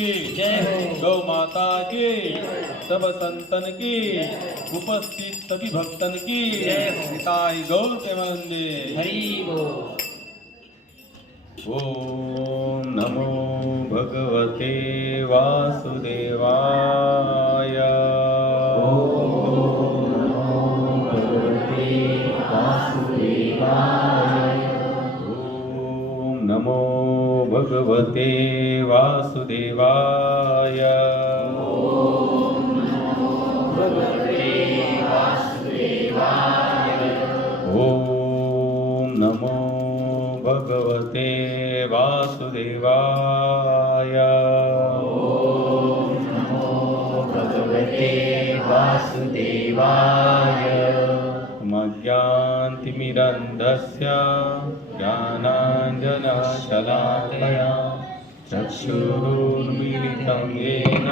की जय हो। गौ माता की सब संतन की उपस्थित सभी भक्तन की जय हो। निताई गौर प्रेमानंदे। हरि बोल। ओम नमो भगवते वासुदेवाय। ओम नमो भगवते वासुदेवाय। ओम नमो भगवते वासुदेवाय। ओम नमो भगवते वासुदेवाय। ओम नमो भगवते वासुदेवाय। ओम नमो भगवते वासुदेवाय। मज्ञान्तिमिरन्धस्य ज्ञानाञ्जनशलाकया चक्षुरुन्मीलितं येन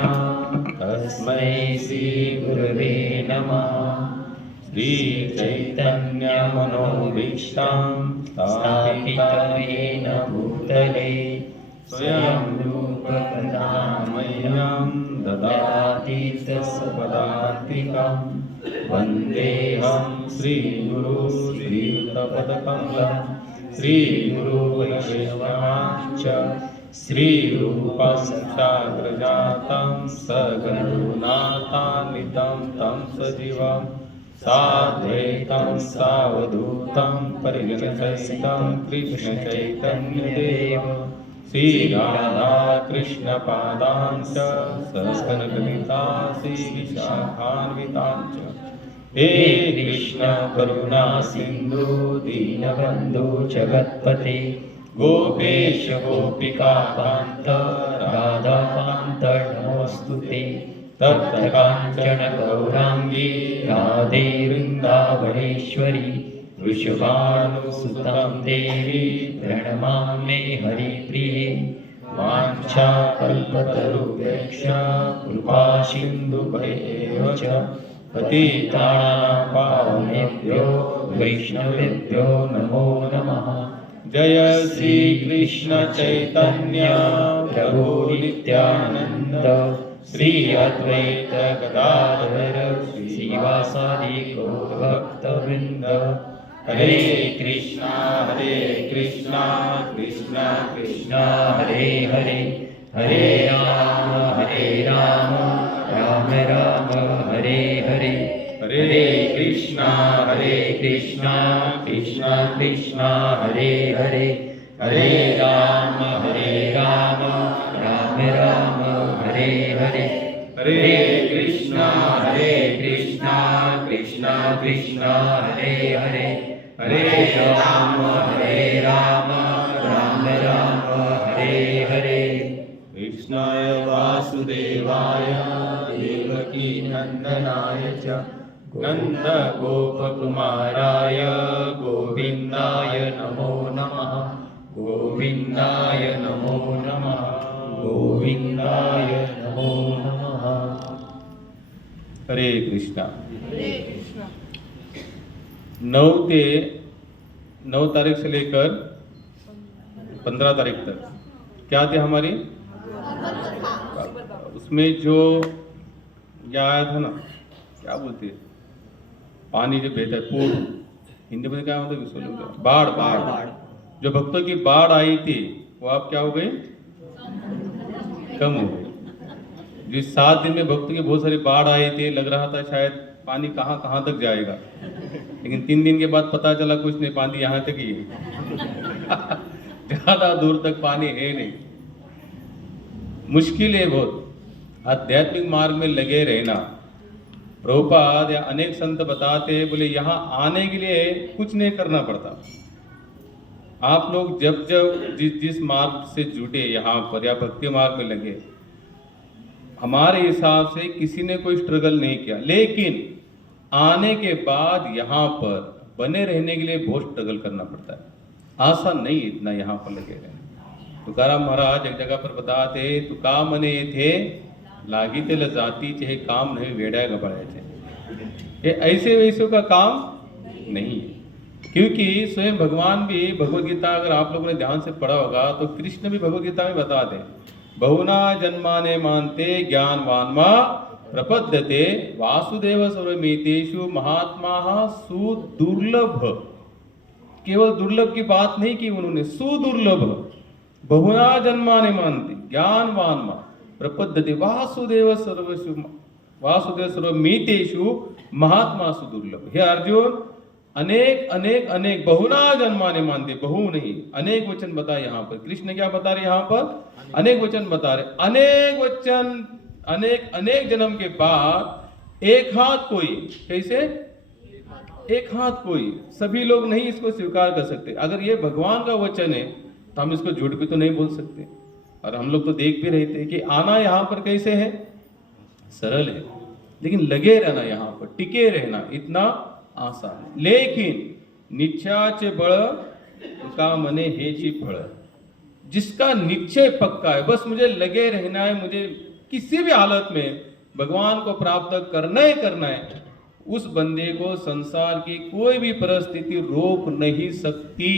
तस्मै श्रीगुरवे नमः। श्रीचैतन्यमनोभीष्टं स्थापितं येन भूतले स्वयं रूपकदा मह्यं ददाति स्वपदान्तिकम्। वन्देऽहं श्रीगुरु श्रीयुतपदकमलं श्रीगुरु वैष्णवांश्च श्रीरूपं साग्रजातं सगणनाथान्वितं तं सजीवं साद्वैतं सावधूतं परिजनसहितं कृष्णचैतन्यदेव श्रीराधा कृष्णपादांश्च सहस्रगणिता श्रीविशाखान्वितांश्च। हे कृष्ण करुणा सिन्धु दीनबन्धु जगत्पते गोपेश गोपिका कान्त राधाकान्त नमोऽस्तुते। तप्त काञ्चन गौराङ्गी राधे वृन्दावनेश्वरी वृषभानुसुतं देवी प्रणमामि हरिप्रिये। वाञ्छाकल्पतरुभ्यश्च कृपासिन्धुभ्येव च पतितानां पावनेभ्यो वैष्णवेभ्यो नमो नमः। जय श्री कृष्ण चैतन्य प्रभु नित्यानंद श्री अद्वैत गदाधर श्रीवासादि गौरभक्तवृंद। हरे कृष्णा कृष्णा कृष्णा हरे हरे, हरे राम राम राम हरे हरे। हरे कृष्णा कृष्णा कृष्णा हरे हरे, हरे राम राम राम हरे हरे। हरे कृष्णा कृष्णा कृष्णा हरे हरे, हरे राम राम हरे हरे। कृष्णाय वासुदेवाय देवकी नंदनाय च नन्दगोपकुमाराय गोविन्दाय नमो नमः। गोविन्दाय नमो नमः, गोविन्दाय नमो नमः। हरे कृष्णा। 9 तारीख से लेकर 15 तारीख तक क्या थे हमारी, उसमें जो क्या आया था ना, क्या बोलते हैं, पानी जो बहता है, पूर हिंदी में क्या होता है, बाढ़। जो भक्तों की बाढ़ आई थी वो आप क्या हो गई, कम हो गई। जिस 7 दिन में भक्तों की बहुत सारी बाढ़ आई थी, लग रहा था शायद पानी कहाँ तक जाएगा, लेकिन 3 दिन के बाद पता चला कुछ नहीं, पानी यहाँ तक ही है। ज्यादा दूर तक पानी है नहीं। मुश्किल है बहुत आध्यात्मिक मार्ग में लगे रहना। प्रभुपाद या अनेक संत बताते हैं, बोले यहाँ आने के लिए कुछ नहीं करना पड़ता। आप लोग जब जिस मार्ग से जुटे यहाँ पर या भक्ति मार्ग में लगे, हमारे हिसाब से किसी ने कोई स्ट्रगल नहीं किया, लेकिन आने के बाद यहाँ पर बने रहने के लिए बहुत स्ट्रगल करना पड़ता है। आसान नहीं इतना यहाँ पर लगे रहना। तुकाराम महाराज एक जगह पर बताते, तुका मने थे लागी ते लजाती चाहे काम नहीं वेड़ा घबराए थे। ये ऐसे वैसे का काम नहीं है, क्योंकि स्वयं भगवान भी भगवत गीता अगर आप लोगों ने ध्यान से पढ़ा होगा तो कृष्ण भी भगवत गीता में बताते बहुना जन्माने मानते ज्ञानवान्मा प्रपद्यते वासुदेव सर्वमितेषु महात्मा सुदुर्लभ। केवल दुर्लभ की बात नहीं की उन्होंने, सुदुर्लभ। बहुना जन्माने मानते ज्ञानवान्मा प्रपद्यते वासुदेव सर्वमितेषु महात्मा सुदुर्लभ। हे अर्जुन, अनेक अनेक अनेक बहुना जन्माने मानते, बहु नहीं अनेक वचन बताए यहाँ पर। कृष्ण क्या बता रहे यहाँ पर? अनेक वचन बता रहे। अनेक वचन, अनेक अनेक जन्म के बाद एक हाथ कोई, कैसे एक हाथ कोई, सभी लोग नहीं इसको स्वीकार कर सकते। अगर ये भगवान का वचन है तो हम इसको झूठ भी तो नहीं बोल सकते। और हम लोग तो देख भी रहे थे कि आना यहाँ पर कैसे है, सरल है, लेकिन लगे रहना यहाँ पर, टिके रहना इतना आसान है। लेकिन निश्चयाचे बळ का मने हेची फळ। जिसका निश्चय पक्का है, बस मुझे लगे रहना है, मुझे किसी भी हालत में भगवान को प्राप्त करना ही करना है, उस बंदे को संसार की कोई भी परिस्थिति रोक नहीं सकती।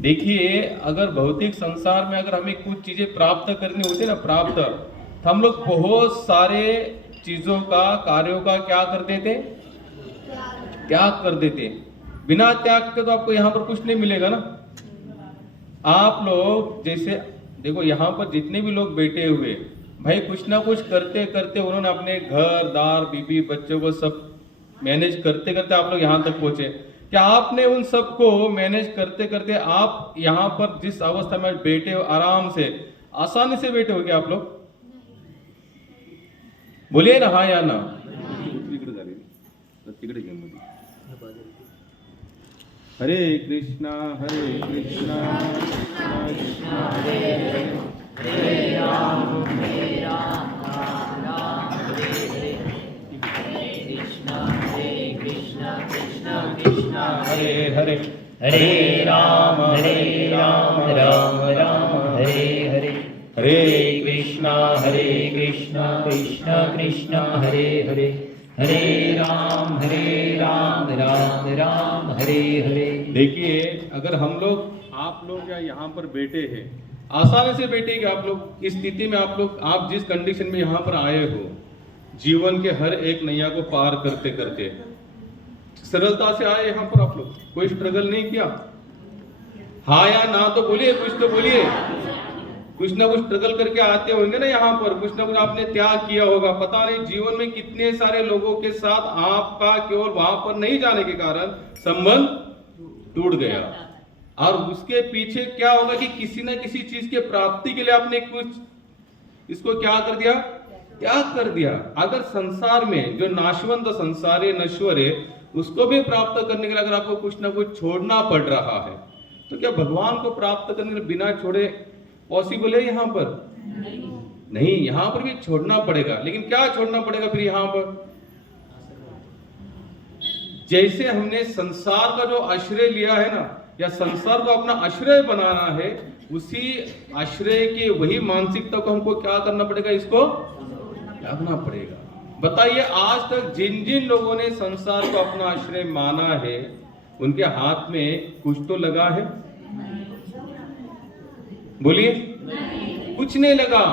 देखिए, अगर भौतिक संसार में अगर हमें कुछ चीजें प्राप्त करनी होती ना, प्राप्त, तो हम लोग बहुत सारे चीजों का, कार्यों का क्या करते थे, त्याग कर देते। बिना त्याग के तो आपको यहाँ पर कुछ नहीं मिलेगा ना। आप लोग जैसे देखो, यहाँ पर जितने भी लोग बैठे हुए भाई, कुछ ना कुछ करते करते उन्होंने अपने घर दार, बीबी, बच्चों को सब मैनेज करते करते आप लोग यहाँ तक पहुंचे। क्या आपने उन सबको मैनेज करते करते आप यहाँ पर जिस अवस्था में बैठे हो, आराम से, आसानी से बैठे हो क्या आप लोग? बोलिए ना, हाँ या ना? हरे कृष्णा हरे कृष्णा कृष्णा कृष्णा हरे हरे, हरे राम राम हरे हरे, कृष्णा कृष्णा कृष्णा हरे हरे, हरे राम राम राम हरे हरे, हरे कृष्णा कृष्णा कृष्णा हरे हरे, हरे राम राम राम हरे हरे। देखिए, अगर हम लोग, आप लोग या यहाँ पर बैठे हैं, आसानी से बैठेंगे आप लोग। इस स्थिति में आप लोग, आप जिस कंडीशन में यहाँ पर आए हो, जीवन के हर एक नैया को पार करते करते सरलता से आए यहाँ पर आप लोग, कोई स्ट्रगल नहीं किया। हाँ या ना तो बोलिए, कुछ तो बोलिए। कुछ ना कुछ स्ट्रगल करके आते होंगे ना यहाँ पर, कुछ ना कुछ आपने त्याग किया होगा। पता नहीं जीवन में कितने सारे लोगों के साथ आपका केवल वहां पर नहीं जाने के कारण संबंध टूट गया, और उसके पीछे क्या होगा कि किसी न किसी चीज के प्राप्ति के लिए आपने कुछ इसको क्या कर दिया, त्याग कर दिया। अगर संसार में जो नाशवंत संसार है, नश्वर है, उसको भी प्राप्त करने के लिए अगर आपको कुछ ना कुछ छोड़ना पड़ रहा है, तो क्या भगवान को प्राप्त करने के लिए बिना छोड़े पॉसिबल है यहाँ पर? नहीं, यहाँ पर भी छोड़ना पड़ेगा। लेकिन क्या छोड़ना पड़ेगा फिर यहाँ पर? जैसे हमने संसार का जो आश्रय लिया है ना, या संसार को अपना आश्रय बनाना है, उसी आश्रय की वही मानसिकता को हमको क्या करना पड़ेगा, इसको त्यागना पड़ेगा। बताइए, आज तक जिन जिन लोगों ने संसार को अपना आश्रय माना है, उनके हाथ में कुछ तो लगा है? बोलिए, कुछ नहीं लगा,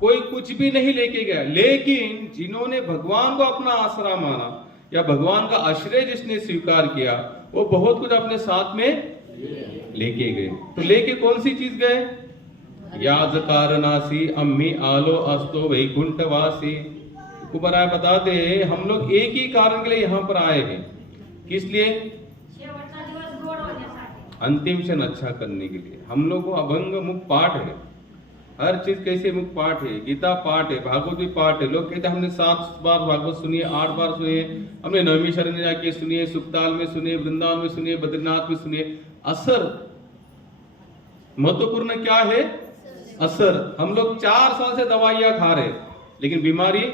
कोई कुछ भी नहीं लेके गया। लेकिन जिन्होंने भगवान को अपना आसरा माना, या भगवान का आश्रय जिसने स्वीकार किया, वो बहुत कुछ अपने साथ में लेके गए। तो लेके कौन सी चीज गए? याज कारणासी अम्मी आलो अस्तो वैकुंठवासी। कुबराय बताते हैं, हम लोग एक ही कारण के लिए यहाँ पर आए हैं। किस लिए? अंतिम क्षण अच्छा करने के लिए। हम लोग को अभंग मुख पाठ है, हर चीज कैसे मुख पाठ है, गीता पाठ है, भागवत भी पाठ है। लोग कहते हैं हमने 7 बार भागवत सुनिए, 8 बार सुनिए, हमने 9वीं शरण में जाके सुनिए, सुखताल में सुनिए, वृंदावन में सुनिए, बद्रीनाथ में सुनिए। असर महत्वपूर्ण क्या है? असर। हम लोग 4 साल से दवाइयां खा रहे, लेकिन बीमारी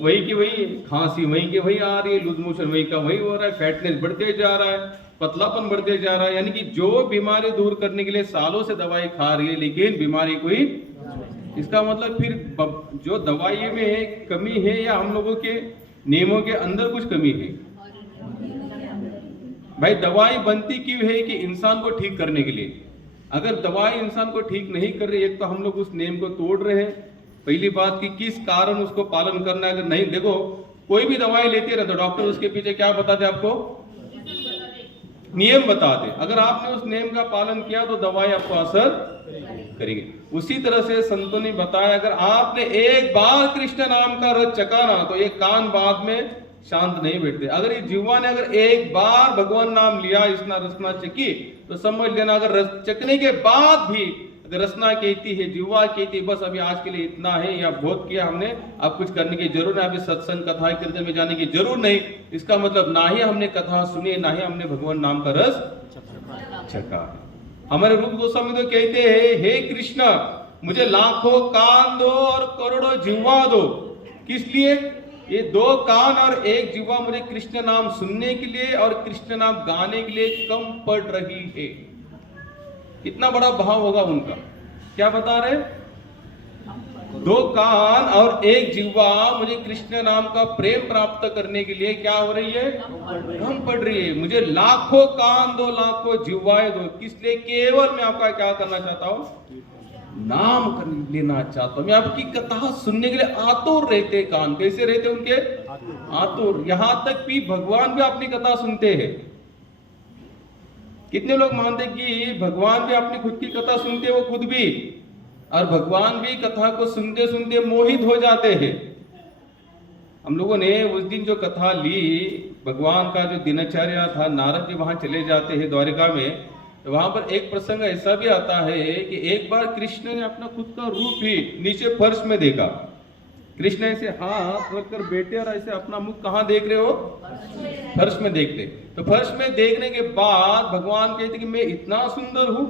वही की वही, खांसी वही की वही आ रही है, लूज मोशन वही का वही हो रहा है, फैटनेस बढ़ते जा रहा है, पतलापन बढ़ते जा रहा है। यानी कि जो बीमारी दूर करने के लिए सालों से दवाई खा रही है, लेकिन बीमारी कोई, इसका मतलब फिर जो दवाई में है कमी है, या हम लोगों के नियमों के अंदर कुछ कमी है। भाई, दवाई बनती क्यों है? कि इंसान को ठीक करने के लिए। अगर दवाई इंसान को ठीक नहीं कर रही, एक तो हम लोग उस नियम को तोड़ रहे हैं। पहली बात कि किस कारण उसको पालन करना है। अगर नहीं, देखो कोई भी दवाई लेते रहे तो डॉक्टर उसके पीछे क्या बताते आपको, नियम बताते। अगर आपने उस नियम का पालन किया तो दवाई आपको असर करेगी। उसी तरह से संतों ने बताया, अगर आपने एक बार कृष्ण नाम का रस चखा ना तो ये कान बाद में शांत नहीं बैठते। अगर ये जीवा ने अगर एक बार भगवान नाम लिया, इसना रसना चखी, तो समझ लेना अगर रस चखने के बाद भी अगर रसना कहती है, जीवा कहती है बस अभी आज के लिए इतना है या बहुत किया हमने, अब कुछ करने की जरूरत है, अभी सत्संग कथा कीर्तन में जाने की जरूरत नहीं, इसका मतलब ना ही हमने कथा सुनी, ना ही हमने भगवान नाम का रस चखा। हमारे रूप गोस्वामी तो कहते हैं, हे कृष्ण मुझे लाखों कान दो और करोड़ों जीवा दो। किस लिए? ये 2 कान और 1 जीवा मुझे कृष्ण नाम सुनने के लिए और कृष्ण नाम गाने के लिए कम पड़ रही है। कितना बड़ा भाव होगा उनका। क्या बता रहे? 2 कान और 1 जीवा मुझे कृष्ण नाम का प्रेम प्राप्त करने के लिए क्या हो रही है, कम पड़ रही है। मुझे लाखों कान दो, लाखों जीवाएं दो। किस लिए? केवल मैं आपका क्या करना चाहता हूं, नाम कर लेना चाहता हूं। मैं आपकी कथा सुनने के लिए आतुर रहते कान। कैसे रहते उनके? आतुर। यहां तक भी भगवान भी अपनी कथा सुनते हैं। कितने लोग मानते कि भगवान भी अपनी खुद की कथा सुनते, वो खुद भी, और भगवान भी कथा को सुनते सुनते मोहित हो जाते हैं। हम लोगों ने उस दिन जो कथा ली, भगवान का जो दिनचर्या था, नारद जी वहां चले जाते हैं द्वारिका में, तो वहां पर एक प्रसंग ऐसा भी आता है कि एक बार कृष्ण ने अपना खुद का रूप ही नीचे फर्श में देखा। कृष्ण ऐसे हाथ रखकर बैठे और ऐसे अपना मुख कहाँ देख रहे हो, फर्श में देखते। तो फर्श में देखने के बाद भगवान कहते कि मैं इतना सुंदर हूं।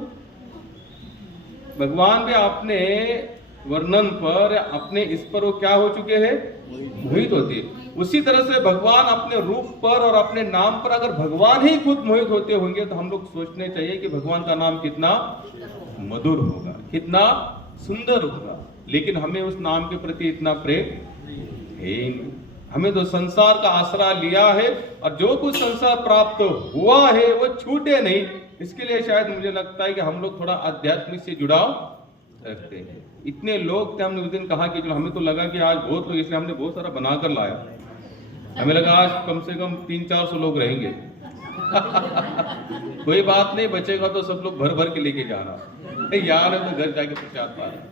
भगवान भी अपने वर्णन पर, अपने इस पर वो क्या हो चुके हैं, मोहित होते। उसी तरह से भगवान अपने रूप पर और अपने नाम पर अगर भगवान ही खुद मोहित होते होंगे तो हम लोग सोचने चाहिए कि भगवान का नाम कितना मधुर होगा, कितना सुंदर होगा। लेकिन हमें उस नाम के प्रति इतना प्रेम है नहीं। हमें तो संसार का आसरा लिया है और जो कुछ संसार प्राप्त हुआ है वो छूटे नहीं। इसके लिए शायद मुझे लगता है कि हम लोग थोड़ा आध्यात्मिक से जुड़ाव रखते हैं। इतने लोग थे, हमने उस दिन कहा कि जो हमें तो लगा कि आज बहुत लोग, इसलिए हमने बहुत सारा बनाकर लाया। हमें लगा आज कम से कम 300-400 लोग रहेंगे। कोई बात नहीं, बचेगा तो सब लोग भर भर के लेके जाना। यार है तो घर जाके प्रसाद पाना।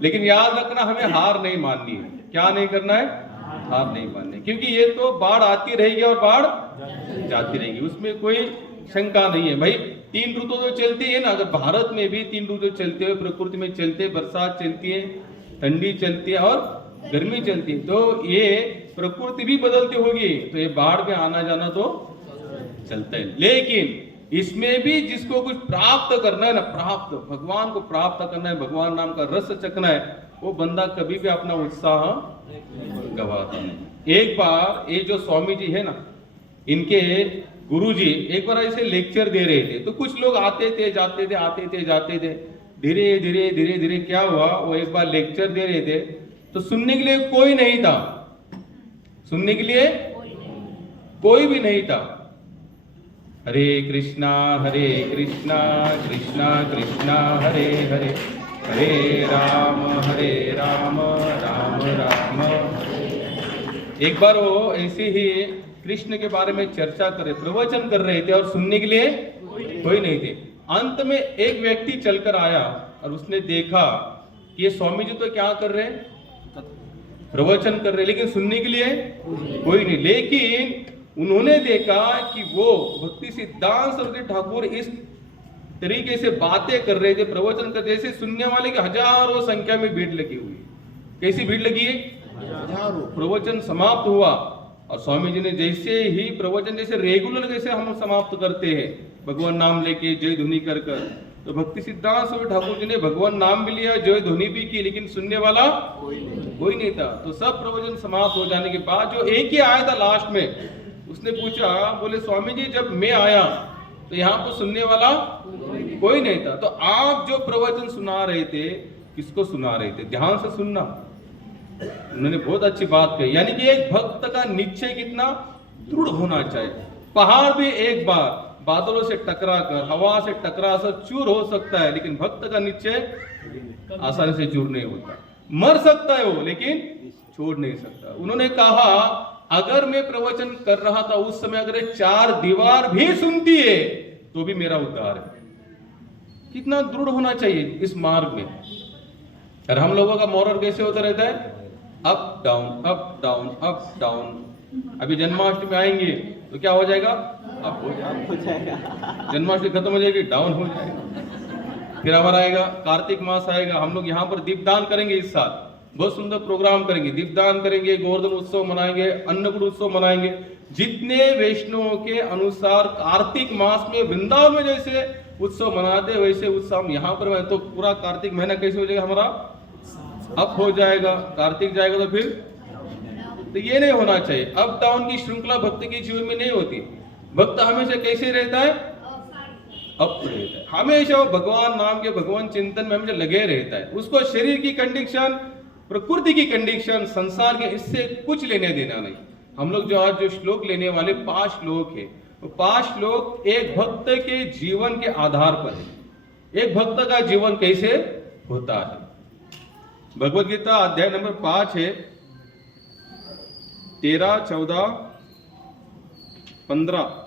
लेकिन याद रखना, हमें हार नहीं माननी है। क्या नहीं करना है? हार नहीं माननी, क्योंकि ये तो बाढ़ आती रहेगी और बाढ़ जाती रहेगी, उसमें कोई शंका नहीं है। भाई 3 ऋतु तो चलती है ना। अगर भारत में भी 3 ऋतु चलते हुए प्रकृति में चलते, बरसात चलती है, ठंडी चलती है और गर्मी चलती है, तो ये प्रकृति भी बदलती होगी, तो ये बाढ़ में आना जाना तो चलता है। लेकिन इसमें भी जिसको कुछ प्राप्त करना है ना, प्राप्त भगवान को प्राप्त करना है, भगवान नाम का रस चखना है, वो बंदा कभी भी अपना उत्साह गवाता नहीं। एक बार ये जो स्वामी जी है ना, इनके गुरुजी एक बार ऐसे लेक्चर दे रहे थे, तो कुछ लोग आते थे जाते थे, आते थे जाते थे। धीरे धीरे धीरे धीरे क्या हुआ, वो एक बार लेक्चर दे रहे थे तो सुनने के लिए कोई नहीं था। सुनने के लिए कोई भी नहीं था। हरे कृष्णा कृष्णा कृष्णा हरे हरे, हरे राम राम राम। एक बार वो ऐसे ही कृष्ण के बारे में चर्चा कर रहे, प्रवचन कर रहे थे और सुनने के लिए कोई नहीं थे। अंत में एक व्यक्ति चलकर आया और उसने देखा कि ये स्वामी जी तो क्या कर रहे हैं, प्रवचन कर रहे, लेकिन सुनने के लिए कोई नहीं। लेकिन उन्होंने देखा कि वो भक्ति सिद्धांत सरस्वती ठाकुर इस तरीके से बातें कर रहे थे, प्रवचन कर रहे थे, सुनने वाले की हजारों संख्या में भीड़ लगी हुई। कैसी भीड़ लगी है? हजारों। प्रवचन समाप्त हुआ और स्वामी जी ने जैसे ही प्रवचन, जैसे रेगुलर जैसे हम समाप्त करते हैं भगवान नाम लेके जय ध्वनि कर कर, तो भक्ति सिद्धांत सरस्वती ठाकुर जी ने भगवान नाम भी लिया, जय ध्वनि भी की, लेकिन सुनने वाला कोई नहीं था। तो सब प्रवचन समाप्त हो जाने के बाद जो एक ही आया था लास्ट में, उसने पूछा, बोले स्वामी जी जब मैं आया तो यहाँ पर सुनने वाला कोई नहीं था, तो आप जो प्रवचन सुना रहे थे किसको सुना रहे थे? ध्यान से सुनना। उन्होंने बहुत अच्छी बात कही, यानी कि एक भक्त का निश्चय कितना दृढ़ होना चाहिए। पहाड़ भी एक बार बादलों से टकरा कर, हवा से टकरा कर चूर हो सकता है, लेकिन भक्त का निश्चय आसानी से चूर नहीं होता। मर सकता है वो, लेकिन छोड़ नहीं सकता। उन्होंने कहा अगर मैं प्रवचन कर रहा था उस समय अगर ये चार दीवार भी सुनती है तो भी मेरा उद्धार है। कितना दृढ़ होना चाहिए इस मार्ग में। और हम लोगों का मोरल कैसे होता रहता है, up down up down up down. अभी जन्माष्टमी आएंगे तो क्या हो जाएगा, अप हो जाएगा। जन्माष्टमी खत्म हो जाएगी, डाउन हो जाएगा। फिर हमारा आएगा कार्तिक मास आएगा, हम लोग यहाँ पर दीपदान करेंगे। इस साल बहुत सुंदर प्रोग्राम करेंगे, दीपदान करेंगे, गोवर्धन उत्सव मनाएंगे, अन्नकूट उत्सव मनाएंगे। जितने वैष्णवों के अनुसार कार्तिक मास में वृंदावन में जैसे उत्सव मनाते वैसे उत्सव हम यहाँ पर, तो पूरा कार्तिक महीना कैसे हो जाएगा हमारा, अप हो जाएगा। कार्तिक जाएगा तो फिर, तो ये नहीं होना चाहिए। अप डाउन की श्रृंखला भक्त के जीवन में नहीं होती। भक्त हमेशा कैसे रहता है, अप रहता है। हमेशा वो भगवान नाम के, भगवान चिंतन में हमेशा लगे रहता है। उसको शरीर की कंडीशन, प्रकृति की कंडीशन, संसार के, इससे कुछ लेने देना नहीं। हम लोग जो आज जो श्लोक लेने वाले 5 श्लोक है, वो 5 श्लोक एक भक्त के जीवन के आधार पर है। एक भक्त का जीवन कैसे होता है। भगवद गीता अध्याय नंबर 5 है, 13, 14, 15।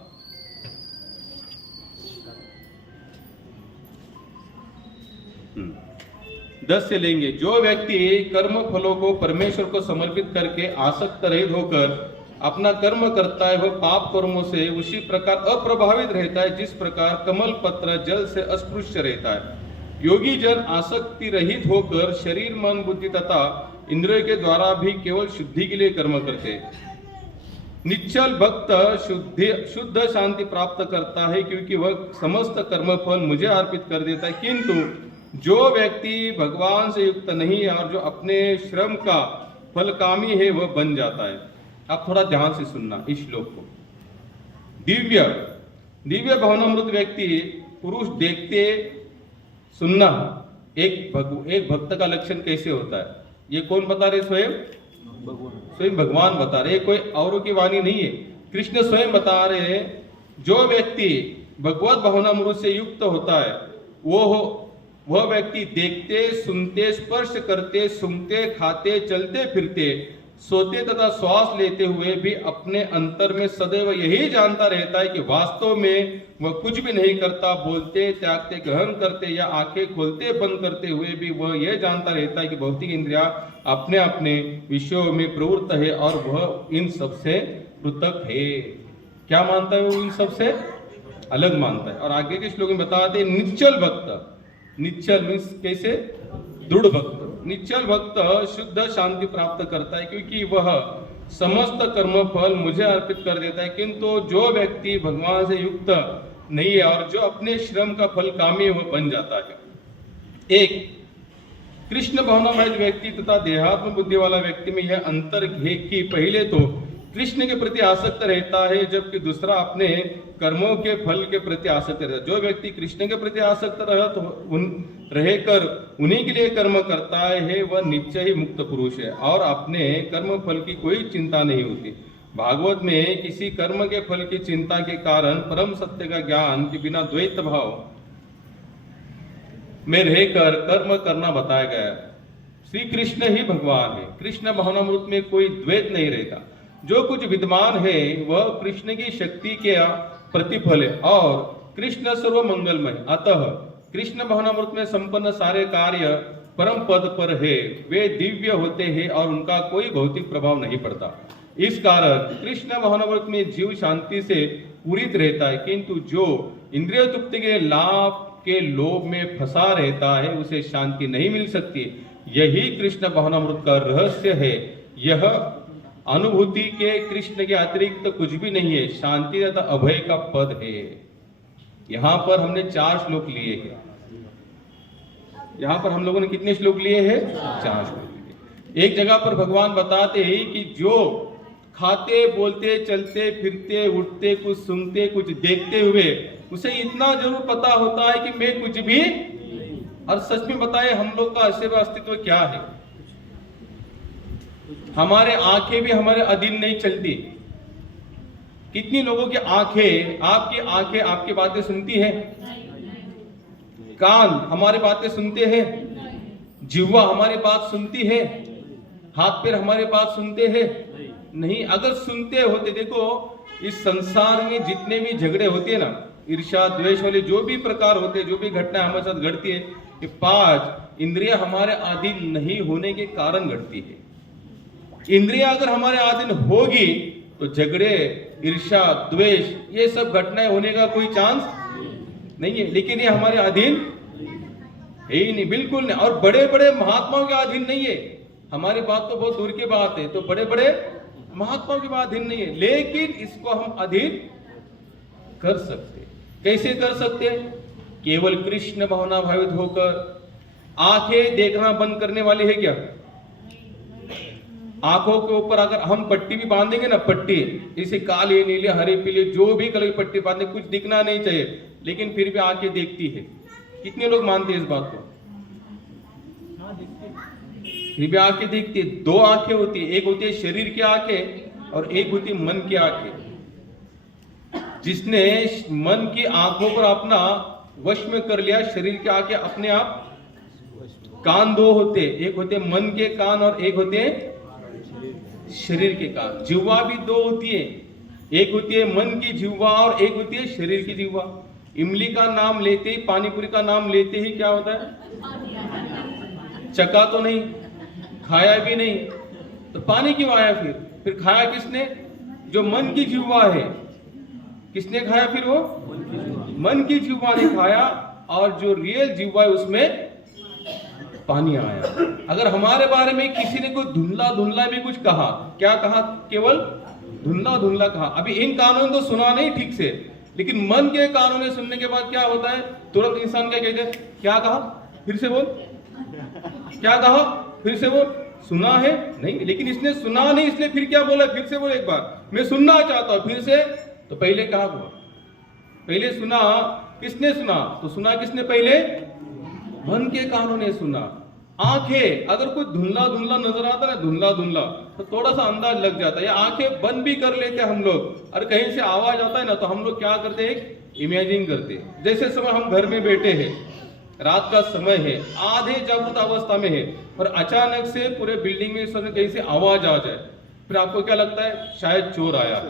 10 से लेंगे। जो व्यक्ति कर्म फलों को परमेश्वर को समर्पित करके आसक्त रहित होकर अपना कर्म करता है, वह पाप कर्मों से उसी प्रकार अप्रभावित रहता है जिस प्रकार कमल पत्र जल से अस्पृश्य रहता है। योगी जन आसक्ति रहित होकर शरीर, मन, बुद्धि तथा इंद्रियों के द्वारा भी केवल शुद्धि के लिए कर्म करते हैं। निश्चल भक्त शुद्ध शांति प्राप्त करता है क्योंकि वह समस्त कर्म फल मुझे अर्पित कर देता है। किंतु जो व्यक्ति भगवान से युक्त नहीं है और जो अपने श्रम का फलकामी है वह बन जाता है। आप थोड़ा ध्यान से सुनना इस श्लोक को। दिव्य भावनामृत व्यक्ति पुरुष देखते सुनना एक भक्त का लक्षण कैसे होता है, ये कौन बता रहे, स्वयं भगवान बता रहे, कोई औरों की वाणी नहीं है। कृष्ण स्वयं बता रहे हैं, जो व्यक्ति भगवत भावनामृत से युक्त होता है वह व्यक्ति देखते, सुनते, स्पर्श करते, सूंघते, खाते, चलते फिरते, सोते तथा श्वास लेते हुए भी अपने अंतर में सदैव यही जानता रहता है कि वास्तव में वह कुछ भी नहीं करता। बोलते, त्यागते, ग्रहण करते या आंखें खोलते बंद करते हुए भी वह यह जानता रहता है कि भौतिक इंद्रियां अपने अपने विषयों में प्रवृत्त है और वह इन सबसे पृथक है। क्या मानता है वो, इन सबसे अलग मानता है। और आगे के श्लोक में बताते निश्चल भक्त, निश्चल मीन्स कैसे, दृढ़ भक्त। निश्चल भक्त शुद्ध शांति प्राप्त करता है क्योंकि वह समस्त कर्म फल मुझे अर्पित कर देता है। किंतु जो व्यक्ति भगवान से युक्त नहीं है और जो अपने श्रम का फल कामी है वह बन जाता है। एक कृष्ण भावनामय व्यक्ति तथा देहात्म बुद्धि वाला व्यक्ति में यह अंतर है कि पहले तो कृष्ण के प्रति आसक्त रहता है जबकि दूसरा अपने कर्मों के फल के प्रति आसक्त रहता है। जो व्यक्ति कृष्ण के प्रति आसक्त रहकर उन्हीं के लिए कर्म करता है वह निश्चय ही मुक्त पुरुष है और अपने कर्म फल की कोई चिंता नहीं होती। भागवत में किसी कर्म के फल की चिंता के कारण परम सत्य का ज्ञान के बिना द्वैत भाव में रहकर कर्म करना बताया गया। श्री कृष्ण ही भगवान है। कृष्ण भावनामृत में कोई द्वैत नहीं रहता। जो कुछ विद्यमान है वह कृष्ण की शक्ति के प्रतिफल है और कृष्ण सर्व मंगलमय। अतः कृष्ण भावनामृत में संपन्न सारे कार्य परम पद पर है, वे दिव्य होते हैं और उनका कोई भौतिक प्रभाव नहीं पड़ता। इस कारण कृष्ण भावनामृत में जीव शांति से पूरित रहता है। किंतु जो इंद्रिय तृप्ति के लाभ के लोभ में फंसा रहता है उसे शांति नहीं मिल सकती। यही कृष्ण भावनामृत का रहस्य है। यह अनुभूति के कृष्ण के अतिरिक्त कुछ भी नहीं है, शांति तथा अभय का पद है। यहां पर हमने 4 श्लोक लिए हैं। यहां पर हम लोगों ने कितने श्लोक लिए हैं? 4 श्लोक लिए। एक जगह पर भगवान बताते हैं कि जो खाते, बोलते, चलते, फिरते, उठते, कुछ सुनते, कुछ देखते हुए उसे इतना जरूर पता होता है कि मैं कुछ भी, और सच में बताए हम लोग का अस्तित्व क्या है। हमारे आंखें भी हमारे अधीन नहीं चलती। कितनी लोगों की आपकी आंखें आपकी बातें सुनती है? कान हमारी बातें सुनते हैं? जिह्वा हमारी बात सुनती है? हाथ पैर हमारी बात सुनते हैं? नहीं। अगर सुनते होते, देखो इस संसार में जितने भी झगड़े होते हैं ना, ईर्ष्या द्वेष वाले जो भी प्रकार होते हैं, जो भी घटना हमारे साथ घटती है, ये 5 इंद्रियां हमारे अधीन नहीं होने के कारण घटती है। इंद्रियां अगर हमारे अधीन होगी तो झगड़े, ईर्ष्या, द्वेष, ये सब घटनाएं होने का कोई चांस नहीं है। लेकिन ये हमारे अधीन है ही नहीं, बिल्कुल नहीं। और बड़े बड़े महात्माओं के अधीन नहीं है। हमारी बात तो बहुत दूर की बात है, तो बड़े बड़े महात्माओं के बात अधीन नहीं है, लेकिन इसको हम अधीन कर सकते। कैसे कर सकते? केवल कृष्ण भावना भावित होकर। आंखें देखना बंद करने वाली है क्या? आंखों के ऊपर अगर हम पट्टी भी बांधेंगे ना, पट्टी इसे काले नीले हरे पीले जो भी कलर की पट्टी बांधे, कुछ दिखना नहीं चाहिए, लेकिन फिर भी आंखें देखती है। कितने लोग मानते हैं इस बात को? फिर भी आंखें देखती है। 2 आंखें होती है, एक होती है शरीर की आंखें और एक होती है मन की आंखें। जिसने मन की आंखों पर अपना वश में कर लिया, शरीर की आंखें अपने आप। कान 2 होते, एक होते मन के कान और एक होते शरीर के कान। जिह्वा भी 2 होती है, एक होती है मन की जिह्वा और एक होती है शरीर की जिह्वा। इमली का नाम लेते ही, पानीपुरी का नाम लेते ही क्या होता है? चका तो नहीं, खाया भी नहीं, तो पानी क्यों आया? फिर खाया किसने? जो मन की जिह्वा है। किसने खाया फिर? वो मन की जिह्वा ने खाया, और जो रियल जिह्वा है उसमें पानी आया। अगर हमारे बारे में किसी ने कोई धुंधला धुंधला भी कुछ कहा, क्या कहा? केवल धुंधला धुंधला कहा। अभी इन कानों ने तो सुना नहीं ठीक से, लेकिन मन के कानों ने सुनने के बाद क्या होता है? तुरंत इंसान क्या कहते हैं? क्या कहा? फिर से बोल। क्या कहा? फिर से बोल। सुना है नहीं, लेकिन इसने सुना नहीं, इसलिए फिर क्या बोला? फिर से बोल एक बार, मैं सुनना चाहता हूं फिर से। तो पहले कहा हुआ, पहले सुना किसने? सुना तो सुना किसने? पहले मन के कानों ने सुना। आंखें अगर कोई धुंधला धुंधला नजर आता है ना, धुंधला धुंधला, तो थोड़ा सा अंदाज लग जाता है। या आंखें बंद भी कर लेते हम लोग, और कहीं से आवाज आता है ना, तो हम लोग क्या करते हैं? इमेजिन करते हैं। जैसे समय हम घर में बैठे हैं, रात का समय है, आधे जागृत अवस्था में है, और अचानक से पूरे बिल्डिंग में कहीं से आवाज आ जाए, फिर आपको क्या लगता है? शायद चोर आया।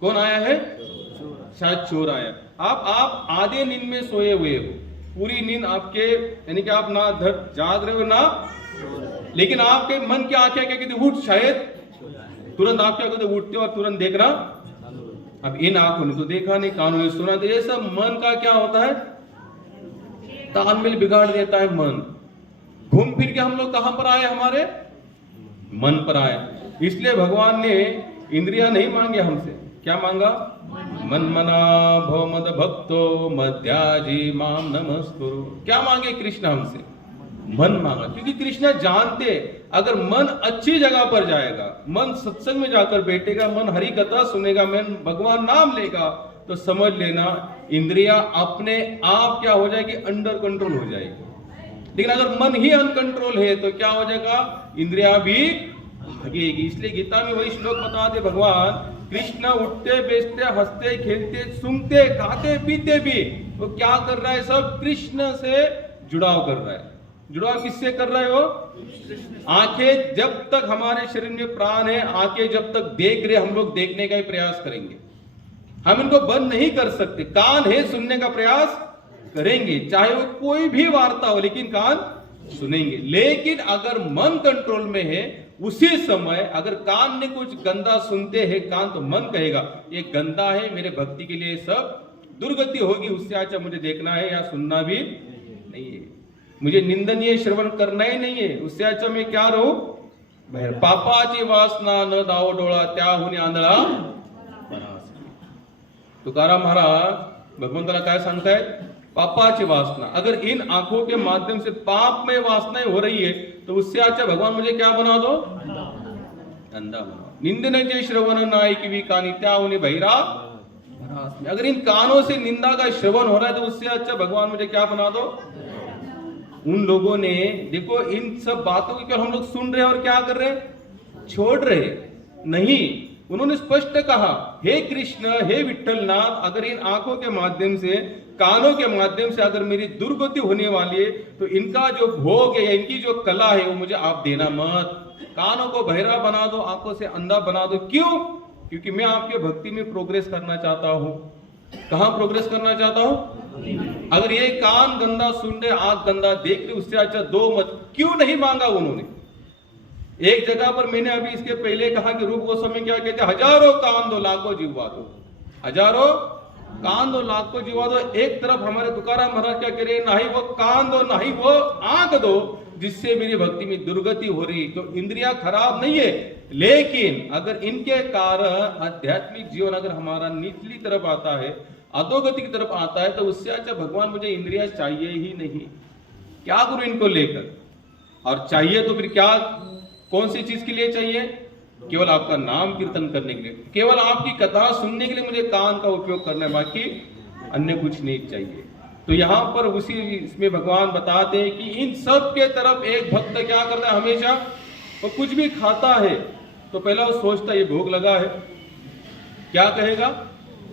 कौन आया है? शायद चोर आया। आप आधे नींद में सोए हुए हो, पूरी नींद आपके, यानी कि आप ना जाग रहे हो ना, लेकिन आपके मन की आंखें क्या कहती? उठ, शायद। तुरंत आप क्या करते? उठते हो और तुरंत देखना। अब इन आंखों ने तो देखा नहीं, कानों ने सुना, तो ये सब मन का क्या होता है? तालमेल बिगाड़ देता है मन। घूम फिर के हम लोग कहां पर आए? हमारे मन पर आए। इसलिए भगवान ने इंद्रियां नहीं मांगे हमसे, क्या मांगा? मन मना भव मद भक्तो मध्याजी माम नमस्कुरु। क्या मांगे कृष्ण हमसे? मन मांगा, क्योंकि कृष्ण जानते अगर मन अच्छी जगह पर जाएगा, मन सत्संग में जाकर बैठेगा, मन हरि कथा सुनेगा, मन भगवान नाम लेगा, तो समझ लेना इंद्रिया अपने आप क्या हो जाएगी? अंडर कंट्रोल हो जाएगी। लेकिन अगर मन ही अनकंट्रोल है तो क्या हो जाएगा? इंद्रिया भी भागेगी। इसलिए गीता में वही श्लोक बताते भगवान, कृष्ण उठते बैठते हंसते खेलते सूंघते खाते पीते भी, वो क्या कर रहा है? सब कृष्ण से जुड़ाव कर रहा है। जुड़ाव किससे कर रहा है? वो आंखें जब तक हमारे शरीर में प्राण है, आंखें जब तक देख रहे, हम लोग देखने का ही प्रयास करेंगे, हम इनको बंद नहीं कर सकते। कान है, सुनने का प्रयास करेंगे, चाहे वो कोई भी वार्ता हो, लेकिन कान सुनेंगे। लेकिन अगर मन कंट्रोल में है, उसी समय अगर कान ने कुछ गंदा सुनते हैं कान, तो मन कहेगा ये गंदा है, मेरे भक्ति के लिए सब दुर्गति होगी, उससे अच्छा मुझे देखना है या सुनना भी नहीं है, मुझे निंदनीय श्रवण करना ही नहीं है, उससे अच्छा मैं क्या रहूं? पापाची वासना न दाव डोळा त्याहुनी आंधळा। तुकाराम महाराज भगवंताला काय सांगतायत? पापाची वासना। अगर इन आंखों के माध्यम से पापमय वासनाएं हो रही है, तो उससे अच्छा भगवान मुझे क्या बना दो? अंधा बना। निंदने श्रवण नायकी कानी त्याहुनी बहिरा। अगर इन कानों से निंदा का श्रवण हो रहा है, तो उससे अच्छा भगवान मुझे क्या बना दो? उन लोगों ने देखो, इन सब बातों को केवल हम लोग सुन रहे हैं और क्या कर रहे हैं? छोड़ रहे नहीं। उन्होंने स्पष्ट कहा, हे कृष्ण, हे विठ्ठलनाथ, अगर इन आंखों के माध्यम से, कानों के माध्यम से अगर मेरी दुर्गति होने वाली है तो इनका जो भोग है या इनकी जो कला है वो मुझे आप देना मत। कानों को बहरा बना दो, आंखों से अंधा बना दो। क्यों? क्योंकि मैं आपके भक्ति में प्रोग्रेस करना चाहता हूं। कहां प्रोग्रेस करना चाहता हूं? अगर ये कान गंदा सुन रहे, आंख गंदा देख रहे, उससे अच्छा दो मत। क्यों नहीं मांगा उन्होंने? एक जगह पर मैंने अभी इसके पहले कहा कि रूप गोस्वामी क्या कहते हैं, हजारों कान दो लाखों जीवा दो, हजारों कान दो लाखों जीवा दो। एक तरफ हमारे तुकाराम महाराज क्या कह रहे हैं, ना ही वो कान दो ना ही वो आंख दो जिससे मेरी भक्ति में दुर्गति हो रही। तो इंद्रियां खराब नहीं है, लेकिन अगर इनके कारण आध्यात्मिक जीवन अगर हमारा निचली तरफ आता है, अधोगति की तरफ आता है, तो उससे अच्छा भगवान मुझे इंद्रियां चाहिए ही नहीं। क्या करूं इनको लेकर? और चाहिए तो फिर क्या, कौन सी चीज के लिए चाहिए? केवल आपका नाम कीर्तन करने के लिए, केवल आपकी कथा सुनने के लिए मुझे कान का उपयोग करना है, बाकी अन्य कुछ नहीं चाहिए। तो यहां पर उसी इसमें भगवान बताते हैं कि इन सब के तरफ एक भक्त क्या करता है, हमेशा वो कुछ भी खाता है तो पहला वो सोचता है ये भोग लगा है, क्या कहेगा।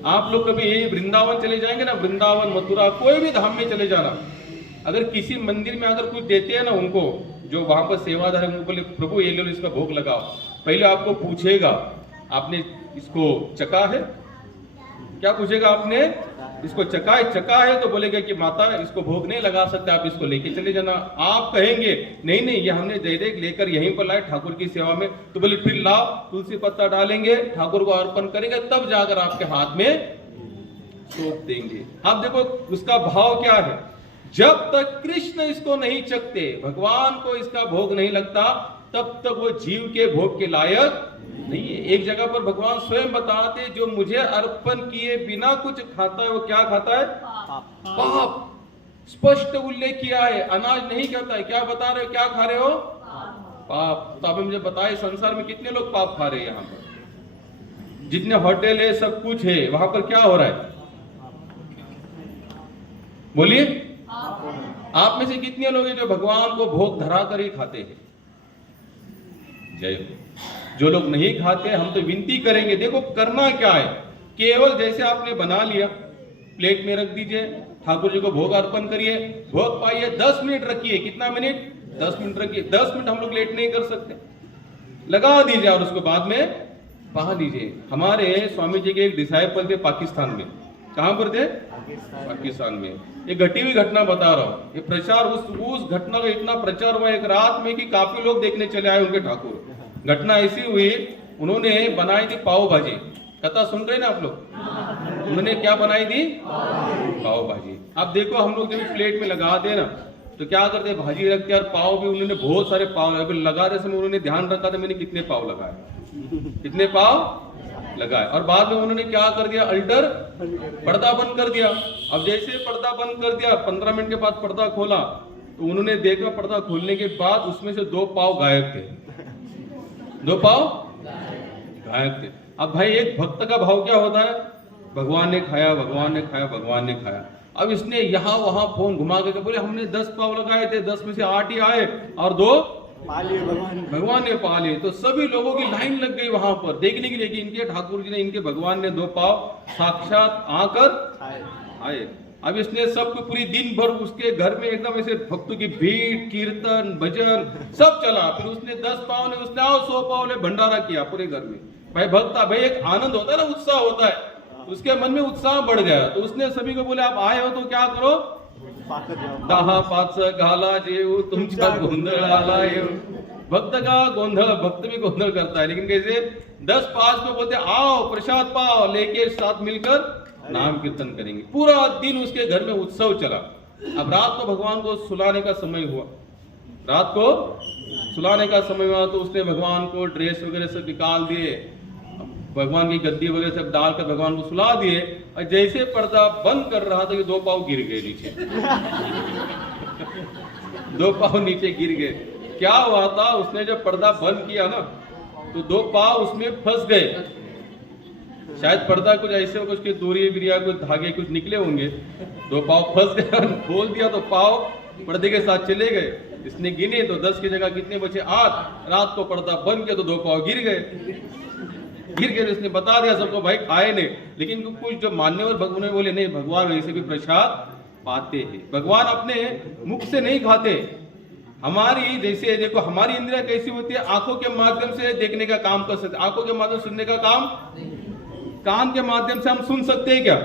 आप लोग कभी ये वृंदावन चले जाएंगे ना, वृंदावन मथुरा कोई भी धाम में चले जाना, अगर किसी मंदिर में अगर कुछ देते हैं ना उनको, जो वहां पर सेवादार है, उनको बोले प्रभु ये लो इसका भोग लगाओ, पहले आपको पूछेगा आपने इसको चखा है, क्या पूछेगा आपने, इसको चखा है तो बोलेगा कि माता इसको भोग नहीं लगा सकते, आप इसको लेके चले जाना। आप कहेंगे नहीं नहीं ये हमने दे दे लेकर यहीं पर लाए ठाकुर की सेवा में, तो बोले फिर लाओ, तुलसी पत्ता डालेंगे, ठाकुर को अर्पण करेंगे, तब जाकर आपके हाथ में सौंप देंगे। आप देखो उसका भाव क्या है। जब तक कृष्ण इसको नहीं चखते, भगवान को इसका भोग नहीं लगता, तब तक वो जीव के भोग के लायक नहीं है। एक जगह पर भगवान स्वयं बताते, जो मुझे अर्पण किए बिना कुछ खाता है वो क्या खाता है, पाप। स्पष्ट उल्लेख किया है, अनाज नहीं खाता है। क्या बता रहे हो, क्या खा रहे हो, पाप। तो आप मुझे बताए संसार में कितने लोग पाप खा रहे हैं? यहाँ पर जितने होटल है, सब कुछ है, वहां पर क्या हो रहा है, बोलिए। आप में से कितने लोग हैं जो भगवान को भोग धरा कर ही खाते हैं? जय हो। जो लोग नहीं खाते, हम तो विनती करेंगे, देखो करना क्या है, केवल जैसे आपने बना लिया, प्लेट में रख दीजिए, ठाकुर जी को भोग अर्पण करिए, भोग पाइए, 10 मिनट रखिए। कितना मिनट? 10 मिनट रखिए। 10 मिनट हम लोग लेट नहीं कर सकते, लगा दीजिए और उसको बाद में पा लीजिए। हमारे स्वामी जी के एक डिसाइपल थे पाकिस्तान में। कहां पर थे? पाकिस्तान में। एक घटी हुई घटना बता रहा हूं। ये प्रचार उस घटना का इतना प्रचार हुआ एक रात में कि काफी लोग देखने चले आए उनके ठाकुर। घटना ऐसी हुई, उन्होंने बनाई थी पाव भाजी। कथा सुन रहे ना आप लोग? उन्होंने क्या बनाई थी? पाव भाजी। अब देखो हम लोग जब प्लेट में लगाते हैं ना, तो क्या करते हैं, भाजी रखते हैं और पाव भी उन्होंने बहुत सारे पाव लगाते समय उन्होंने ध्यान रखा था मैंने कितने पाव लगाए, कितने पाव लगाए। और बाद में उन्होंने क्या कर दिया, अल्टर पर्दा बंद कर दिया। अब जैसे पर्दा बंद कर दिया, 15 मिनट के बाद पर्दा खोला तो उन्होंने देखा पर्दा खोलने के बाद उसमें से 2 पाव गायब थे, 2 पाव गायब थे। अब भाई एक भक्त का भाव क्या होता है, भगवान ने खाया, भगवान ने खाया, भगवान ने खाया। अब इसने यहां वहां फोन घुमा के बोले हमने 10 पाव लगाए थे, 10 में से 8 ही आए और 2 भगवान ने पा लिए। तो सभी लोगों की लाइन लग गई वहां पर देखने के लिए कि इनके ठाकुर जी ने, इनके भगवान ने 2 पाव साक्षात आकर आए। अब इसने सबको पूरी दिन भर उसके घर में एकदम ऐसे भक्तों की भीड़, कीर्तन, भजन सब चला। फिर उसने 10 पाव ने, उसने 100 पाव ने भंडारा किया पूरे घर में। भाई भक्ता, भाई एक आनंद होता है ना, उत्साह होता है, उसके मन में उत्साह बढ़ गया। तो उसने सभी को बोले आप आए हो तो क्या करो, 10 5 घाला जेऊ तुमचा गोंधळ आला येऊ। भक्त का गोंधळ, भक्त भी गोंधळ करता है, लेकिन कैसे 10 5 को बोलते आओ प्रसाद पाओ, लेके साथ मिलकर नाम कीर्तन करेंगे। पूरा दिन उसके घर में उत्सव चला। अब रात को भगवान को सुलाने का समय हुआ, रात को सुलाने का समय हुआ तो उसने भगवान को ड्रेस वगैरह सब निकाल दिए, भगवान की गद्दी वगैरह सब डालकर भगवान को सुला दिए। और जैसे पर्दा बंद कर रहा था ये 2 पाव गिर गए नीचे 2 पाव नीचे गिर गए। क्या हुआ था, उसने जब पर्दा बंद किया ना तो 2 पाव उसमें फंस गए। शायद पर्दा कुछ ऐसे कुछ के दूरी बिरिया कुछ धागे कुछ निकले होंगे, 2 पाव फंस गए। खोल दिया तो पाव पर्दे के साथ चले गए। इसने गिने तो 10 की जगह कितने बचे, 8। रात को पर्दा बंद किया तो 2 पाव गिर गए। गिर गए, इसने बता दिया सबको भाई खाए नहीं, लेकिन कुछ जो मान्यवर भगवान बोले नहीं, भगवान वैसे भी प्रसाद पाते हैं, भगवान अपने मुख से नहीं खाते। हमारी जैसे देखो हमारी इंद्रिया कैसी होती है, आंखों के माध्यम से देखने का काम कर सकते, आंखों के माध्यम से सुनने का काम, कान के माध्यम से हम सुन सकते हैं क्या,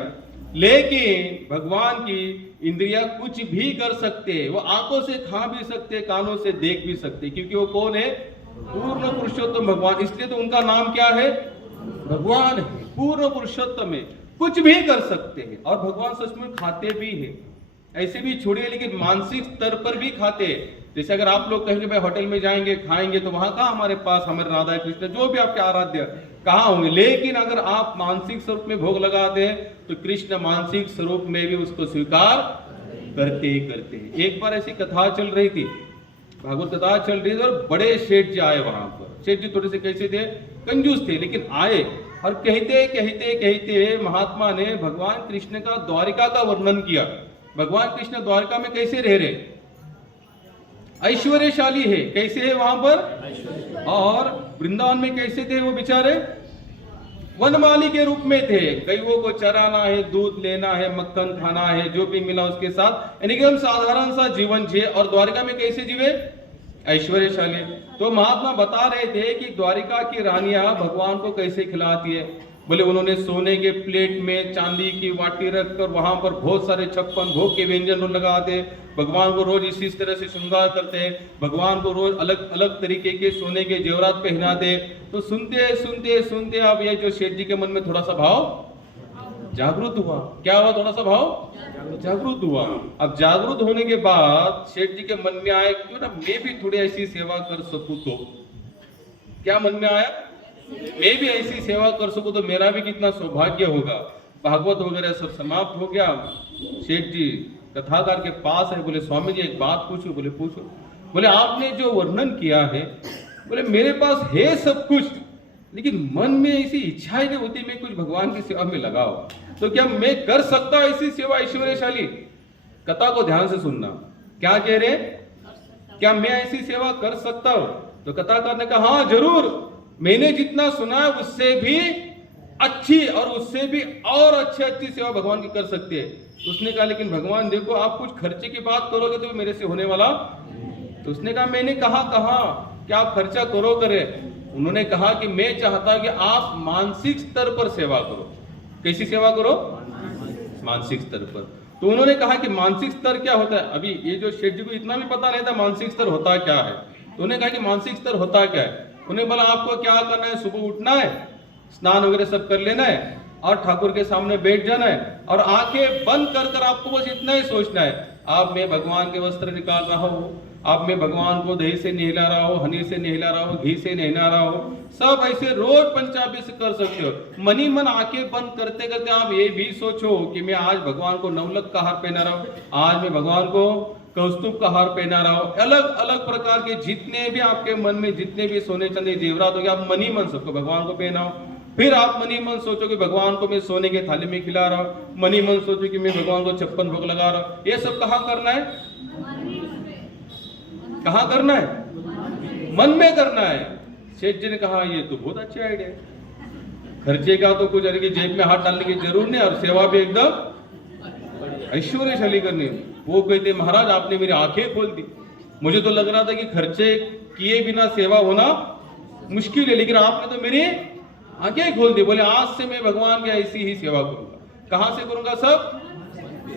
लेकिन भगवान की इंद्रिया कुछ भी कर सकते हैं, वो आंखों से खा भी सकते, कानों से देख भी सकते, क्योंकि वो कौन है, पूर्ण पुरुषोत्तम भगवान, इसलिए तो उनका नाम क्या है, भगवान है, पूर्ण पुरुषोत्तम है, कुछ भी कर सकते हैं। और भगवान सच में खाते भी हैं, ऐसे भी छोड़िए, लेकिन मानसिक स्तर पर भी खाते हैं। जैसे अगर आप लोग कहेंगे भाई होटल में जाएंगे खाएंगे, तो वहां कहाँ हमारे पास हमारे राधा कृष्ण जो भी आपके आराध्य कहाँ होंगे, लेकिन अगर आप मानसिक स्वरूप में भोग लगाते हैं तो कृष्ण मानसिक स्वरूप में भी उसको स्वीकार करते ही करते हैं। एक बार ऐसी कथा चल रही थी, भागवत कथा चल रही थी, और बड़े सेठ जी आए वहां पर। सेठ जी थोड़े से कैसे थे, कंजूस थे, लेकिन आए और कहते कहते कहते महात्मा ने भगवान कृष्ण का द्वारिका का वर्णन किया। भगवान कृष्ण द्वारिका में कैसे रह रहे, ऐश्वर्यशाली है, कैसे है वहां पर, और वृंदावन में कैसे थे वो बेचारे, वनमाली के रूप में थे, गईयों को चराना है, दूध लेना है, मक्खन खाना है, जो भी मिला उसके साथ, यानी कि हम साधारण सा जीवन जिए। और द्वारिका में कैसे जीवे, ऐश्वर्यशाली। तो महात्मा बता रहे थे कि द्वारिका की रानियां भगवान को कैसे खिलाती है, बोले उन्होंने सोने के प्लेट में चांदी की वाटी रखकर वहां पर बहुत सारे 56 भोग के व्यंजन लगाते, भगवान को रोज इसी तरह से श्रृंगार करते हैं, भगवान को रोज अलग अलग तरीके के सोने के जेवरात पहनाते। तो सुनते सुनते सुनते अब ये जो सेठ जी के मन में थोड़ा सा भाव जागृत हुआ। क्या हुआ, थोड़ा सा भाव जागृत हुआ। अब जागृत होने के बाद सेठ जी के मन में आया क्यों ना मैं भी थोड़ी ऐसी सेवा कर सकूं, तो क्या मन में आया, मैं भी ऐसी सेवा कर सकूं तो मेरा भी कितना सौभाग्य होगा। भागवत वगैरह सब समाप्त हो गया, सेठ जी कथाकार के पास है, बोले स्वामी जी एक बात पूछो, बोले पूछो। बोले आपने जो वर्णन किया है, बोले मेरे पास है सब कुछ, लेकिन मन में ऐसी इच्छा ही नहीं होती मैं कुछ भगवान की सेवा में लगाओ, तो क्या मैं कर सकता हूं ऐसी सेवा ऐश्वर्यशाली। कथा को ध्यान से सुनना, क्या कह रहे, क्या मैं ऐसी सेवा कर सकता हूं। तो कथाकार ने कहा हाँ जरूर, मैंने जितना सुना है उससे भी अच्छी और उससे भी और अच्छी सेवा भगवान की कर सकते हैं। तो उसने कहा लेकिन भगवान देखो आप कुछ खर्चे की बात करोगे तो मेरे से होने वाला। तो उसने कहा मैंने कहा कि आप खर्चा करो करे। उन्होंने कहा कि मैं चाहता कि आप मानसिक स्तर पर सेवा करो। कैसी सेवा करो, मानसिक स्तर पर। तो उन्होंने कहा कि मानसिक स्तर क्या होता है, अभी ये जो शेठ जी को इतना भी पता नहीं था मानसिक स्तर होता क्या है। तो उन्होंने कहा कि मानसिक स्तर होता क्या है। उन्हें बोला आपको क्या करना है, सुबह उठना है, स्नान वगैरह सब कर लेना है और ठाकुर के सामने बैठ जाना है और आंखें बंद कर कर आपको बस इतना ही सोचना है, आप मैं भगवान के वस्त्र निकाल रहा हूँ, आप मैं भगवान को दही से नहला रहा हूँ, हनी से नहला रहा हूँ, घी से नहला रहा हूँ। सब ऐसे रोज पंचाबी से कर सकते हो। मनी मन आंखें बंद करते करते आप ये भी सोचो कि मैं आज भगवान को नवलक का हार पहना रहा हूँ, आज मैं भगवान को कौस्तुभ का हार पहना रहा हूँ। अलग अलग प्रकार के जितने भी आपके मन में जितने भी सोने चांदी जेवरात हो गए, आप मनी मन सबको भगवान को पहनाओ। फिर आप मनी मन सोचो कि भगवान को मैं सोने के थाली में खिला रहा हूँ, मनी मन सोचो कि मैं भगवान को 56 भोग लगा रहा हूँ। ये सब कहाँ करना है, कहाँ करना है, मन में करना है। सेठ जी ने कहा ये तो बहुत अच्छा आइडिया है, खर्चे का तो कुछ अरे जेब में हाथ डालने की जरूर नहीं और सेवा भी एकदम ऐश्वर्यशाली करनी। वो कहते महाराज आपने मेरी आंखें खोल दी, मुझे तो लग रहा था कि खर्चे किए बिना सेवा होना मुश्किल है, लेकिन आपने तो मेरी आंखें खोल दी। बोले आज से मैं भगवान की ऐसी ही सेवा करूंगा। कहां से करूंगा, सब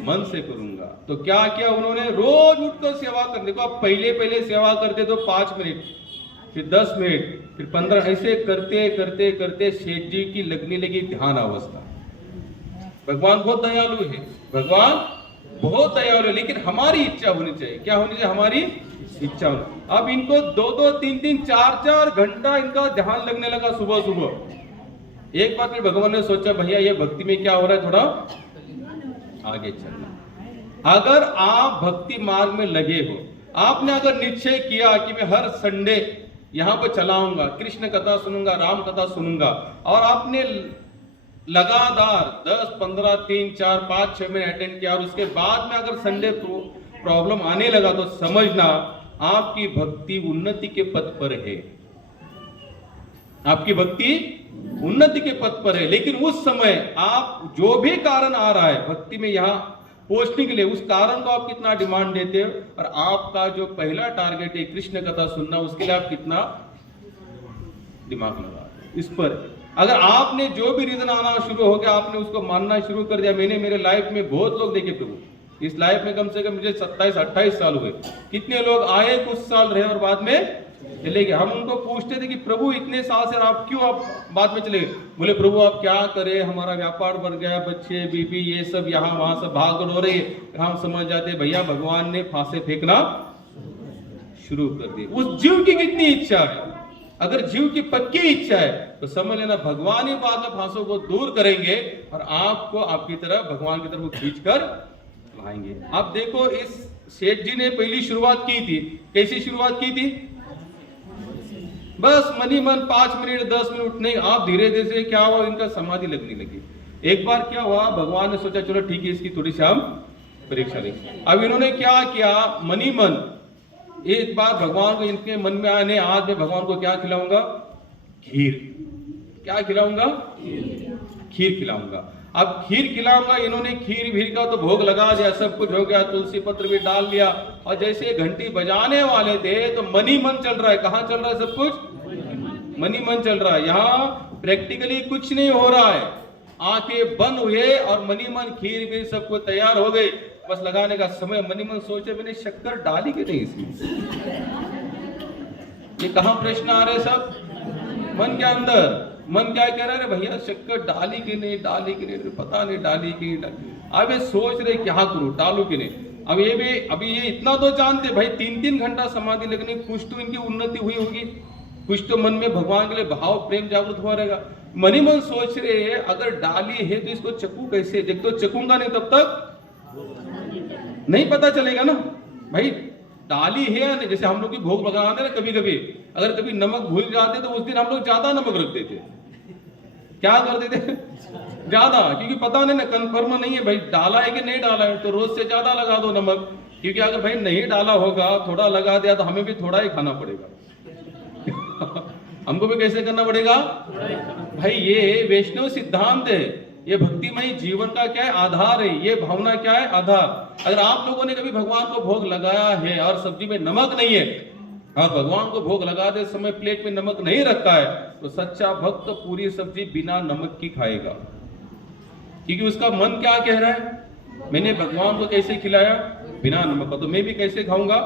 मन से करूंगा। तो क्या किया उन्होंने, रोज उठकर सेवा करने को। आप पहले सेवा करते तो 5 मिनट, फिर 10 मिनट, फिर 15, ऐसे करते करते करते सेठ जी की लगने लगी ध्यान अवस्था। भगवान बहुत दयालु है, भगवान बहुत दयालु है, लेकिन हमारी इच्छा होनी चाहिए। क्या होनी चाहिए, हमारी इच्छा होनी। अब इनको 2-2, 3-3, 4-4 घंटा इनका ध्यान लगने लगा सुबह सुबह। एक बार फिर भगवान ने सोचा भैया ये भक्ति में क्या हो रहा है, थोड़ा आगे चलना। अगर आप भक्ति मार्ग में लगे हो, आपने अगर निश्चय किया कि मैं हर संडे यहाँ पर चलाऊंगा, कृष्ण कथा सुनूंगा, राम कथा सुनूंगा, और आपने लगातार 10, 15, 3, 4, 5, 6 महीने अटेंड किया और उसके बाद में अगर संडे प्रॉब्लम आने लगा तो समझना आपकी भक्ति उन्नति के पथ पर है। आपकी भक्ति उन्नति के पथ पर है, लेकिन उस समय आप जो भी कारण आ रहा है भक्ति में यहाँ पहुंचने के लिए, उस कारण को आप कितना डिमांड देते हो, और आपका जो पहला टारगेट है कृष्ण कथा सुनना, उसके लिए आप कितना दिमाग लगाते हो इस पर। अगर आपने जो भी रीजन आना शुरू हो गया, आपने उसको मानना शुरू कर दिया। मैंने मेरे लाइफ में बहुत लोग देखे प्रभु, इस लाइफ में कम से कम मुझे 27-28 साल हुए। कितने लोग आए, कुछ साल रहे और बाद में चले गए। हम उनको पूछते थे कि प्रभु इतने साल से आप क्यों आप बाद में चले गए? बोले प्रभु आप क्या करें, हमारा व्यापार बढ़ गया, बच्चे बीबी ये सब यहाँ वहां सब भाग हो रही है। हम समझ जाते भैया भगवान ने फांसे फेंकना शुरू कर दी। उस जीव की कितनी इच्छा है, अगर जीव की पक्की इच्छा है तो समझ लेना भगवान ही बाद में फांसों को दूर करेंगे और आपको आपकी तरफ भगवान की तरफ खींच कर लाएंगे। आप देखो इस सेठ जी ने पहली शुरुआत की थी, कैसी शुरुआत की थी? बस मनी मन 5 मिनट 10 मिनट नहीं, आप धीरे धीरे क्या हुआ, इनका समाधि लगने लगी। एक बार क्या हुआ, भगवान ने सोचा चलो ठीक है इसकी थोड़ी सी हम परीक्षा लेंगे। अब इन्होंने क्या किया, मनी मन एक बार भगवान को इनके मन में आने, आज मैं भगवान को क्या खिलाऊंगा, खीर। क्या खिलाऊंगा? खीर खिलाऊंगा। अब खीर खिलाऊंगा, इन्होंने खीर भीर का तो भोग लगा दिया, सब कुछ हो गया, तुलसी पत्र भी डाल लिया, और जैसे घंटी बजाने वाले थे तो मनी मन चल रहा है। कहाँ चल रहा है सब कुछ? मनी मन चल रहा है। यहाँ प्रैक्टिकली कुछ नहीं हो रहा है, आंखें बंद हुए और मनी मन खीर भी सब कुछ तैयार हो गई, बस लगाने का समय। मनी मन सोचे मैंने शक्कर डाली कि नहीं इसमें, ये कहां प्रश्न आ रहे सब मन के अंदर। मन क्या कह रहा है, भैया शक्कर डाली कि नहीं, डाली कि नहीं, पता नहीं डाली कि नहीं डाली। अब ये सोच रहे क्या करूं, डालू कि नहीं। अब ये भी अभी ये इतना तो जानते भाई 3-3 घंटा समाधि लगनी, कुछ तो इनकी उन्नति हुई होगी, कुछ तो मन में भगवान के लिए भाव प्रेम जागृत हुआ रहेगा। मनी मन सोच रहे हैं अगर डाली है तो इसको चकू कैसे, जब तो चकूंगा नहीं तब तक नहीं पता चलेगा ना भाई डाली है या नहीं। जैसे हम लोग की भोग लगाते ना, कभी कभी अगर कभी नमक भूल जाते तो उस दिन हम लोग ज्यादा नमक रख देते, क्या कर देते ज्यादा, क्योंकि पता नहीं ना, कंफर्म नहीं है भाई डाला है कि नहीं डाला है, तो रोज से ज्यादा लगा दो नमक, क्योंकि अगर भाई नहीं डाला होगा, थोड़ा लगा दिया तो हमें भी थोड़ा ही खाना पड़ेगा हमको भी कैसे करना पड़ेगा भाई। ये वैष्णव सिद्धांत है, ये भक्तिमय जीवन का क्या है, आधार है। ये भावना क्या है, आधार। अगर आप लोगों ने कभी भगवान को भोग लगाया है और सब्जी में नमक नहीं है, और भगवान को भोग लगाते समय प्लेट में नमक नहीं रखा है, तो सच्चा भक्त पूरी सब्जी बिना नमक की खाएगा, क्योंकि उसका मन क्या कह रहा है, मैंने भगवान को कैसे खिलाया, बिना नमक का, तो मैं भी कैसे खाऊंगा,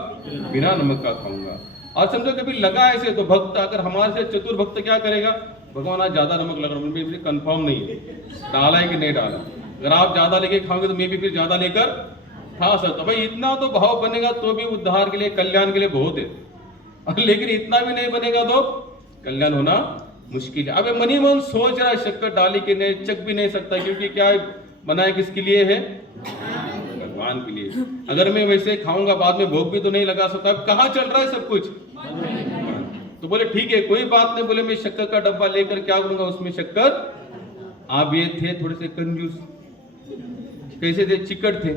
बिना नमक का खाऊंगा। और समझो कभी लगा ऐसे, तो भक्त अगर हमारे से चतुर भक्त क्या करेगा, भगवान आज ज्यादा नमक लग रहा है, मुझे कंफर्म नहीं है डाला है कि नहीं डाला। अगर आप ज्यादा लेके खाओगे तो मैं भी फिर ज्यादा लेकर खा सकता। भाई इतना तो भाव बनेगा तो भी उद्धार के लिए, कल्याण के लिए बहुत है, लेकिन इतना भी नहीं बनेगा तो कल्याण होना मुश्किल है। अब मनी मन सोच रहा है शक्कर डाली के नहीं, चख भी नहीं सकता, क्योंकि क्या बनाए किसके लिए है, भगवान के लिए। अगर मैं वैसे खाऊंगा बाद में भोग भी तो नहीं लगा सकता। अब कहाँ चल रहा है सब कुछ, तो बोले ठीक है कोई बात नहीं। बोले मैं शक्कर का डब्बा लेकर क्या करूंगा, उसमें शक्कर, आप ये थे थोड़े से कंजूस, कैसे थे, चिकट थे,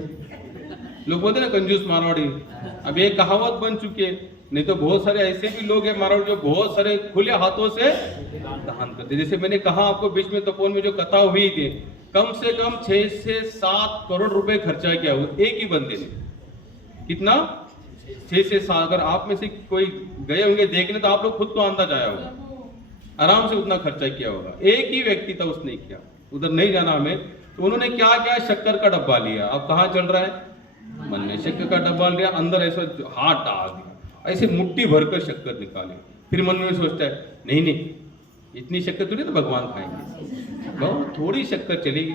लोग बोलते ना कंजूस मारवाड़ी। अब ये कहावत बन चुकी है, नहीं तो बहुत सारे ऐसे भी लोग हैं मारवाड़ी जो बहुत सारे खुले हाथों से दान करते। जैसे मैंने कहा आपको बीच में तपोवन में जो कथा हुई थी, कम से कम 6 से 7 करोड़ रुपए खर्चा किया हुआ एक ही बंदे ने। कितना, 6 से 7। अगर आप में से कोई गए होंगे देखने तो आप लोग खुद को अंदाज आया होगा, आराम से उतना खर्चा किया होगा। एक ही व्यक्ति था, उसने किया, उधर नहीं जाना हमें। तो उन्होंने क्या किया, शक्कर का डब्बा लिया। अब कहाँ चल रहा है, मन में शक्कर का डब्बा लिया, अंदर ऐसा हाथ डाल दिया, ऐसे मुट्ठी भरकर शक्कर निकाले। फिर मन में सोचता है नहीं नहीं इतनी शक्कर थोड़ी तो भगवान खाएंगे, बहुत थोड़ी शक्कर चलेगी,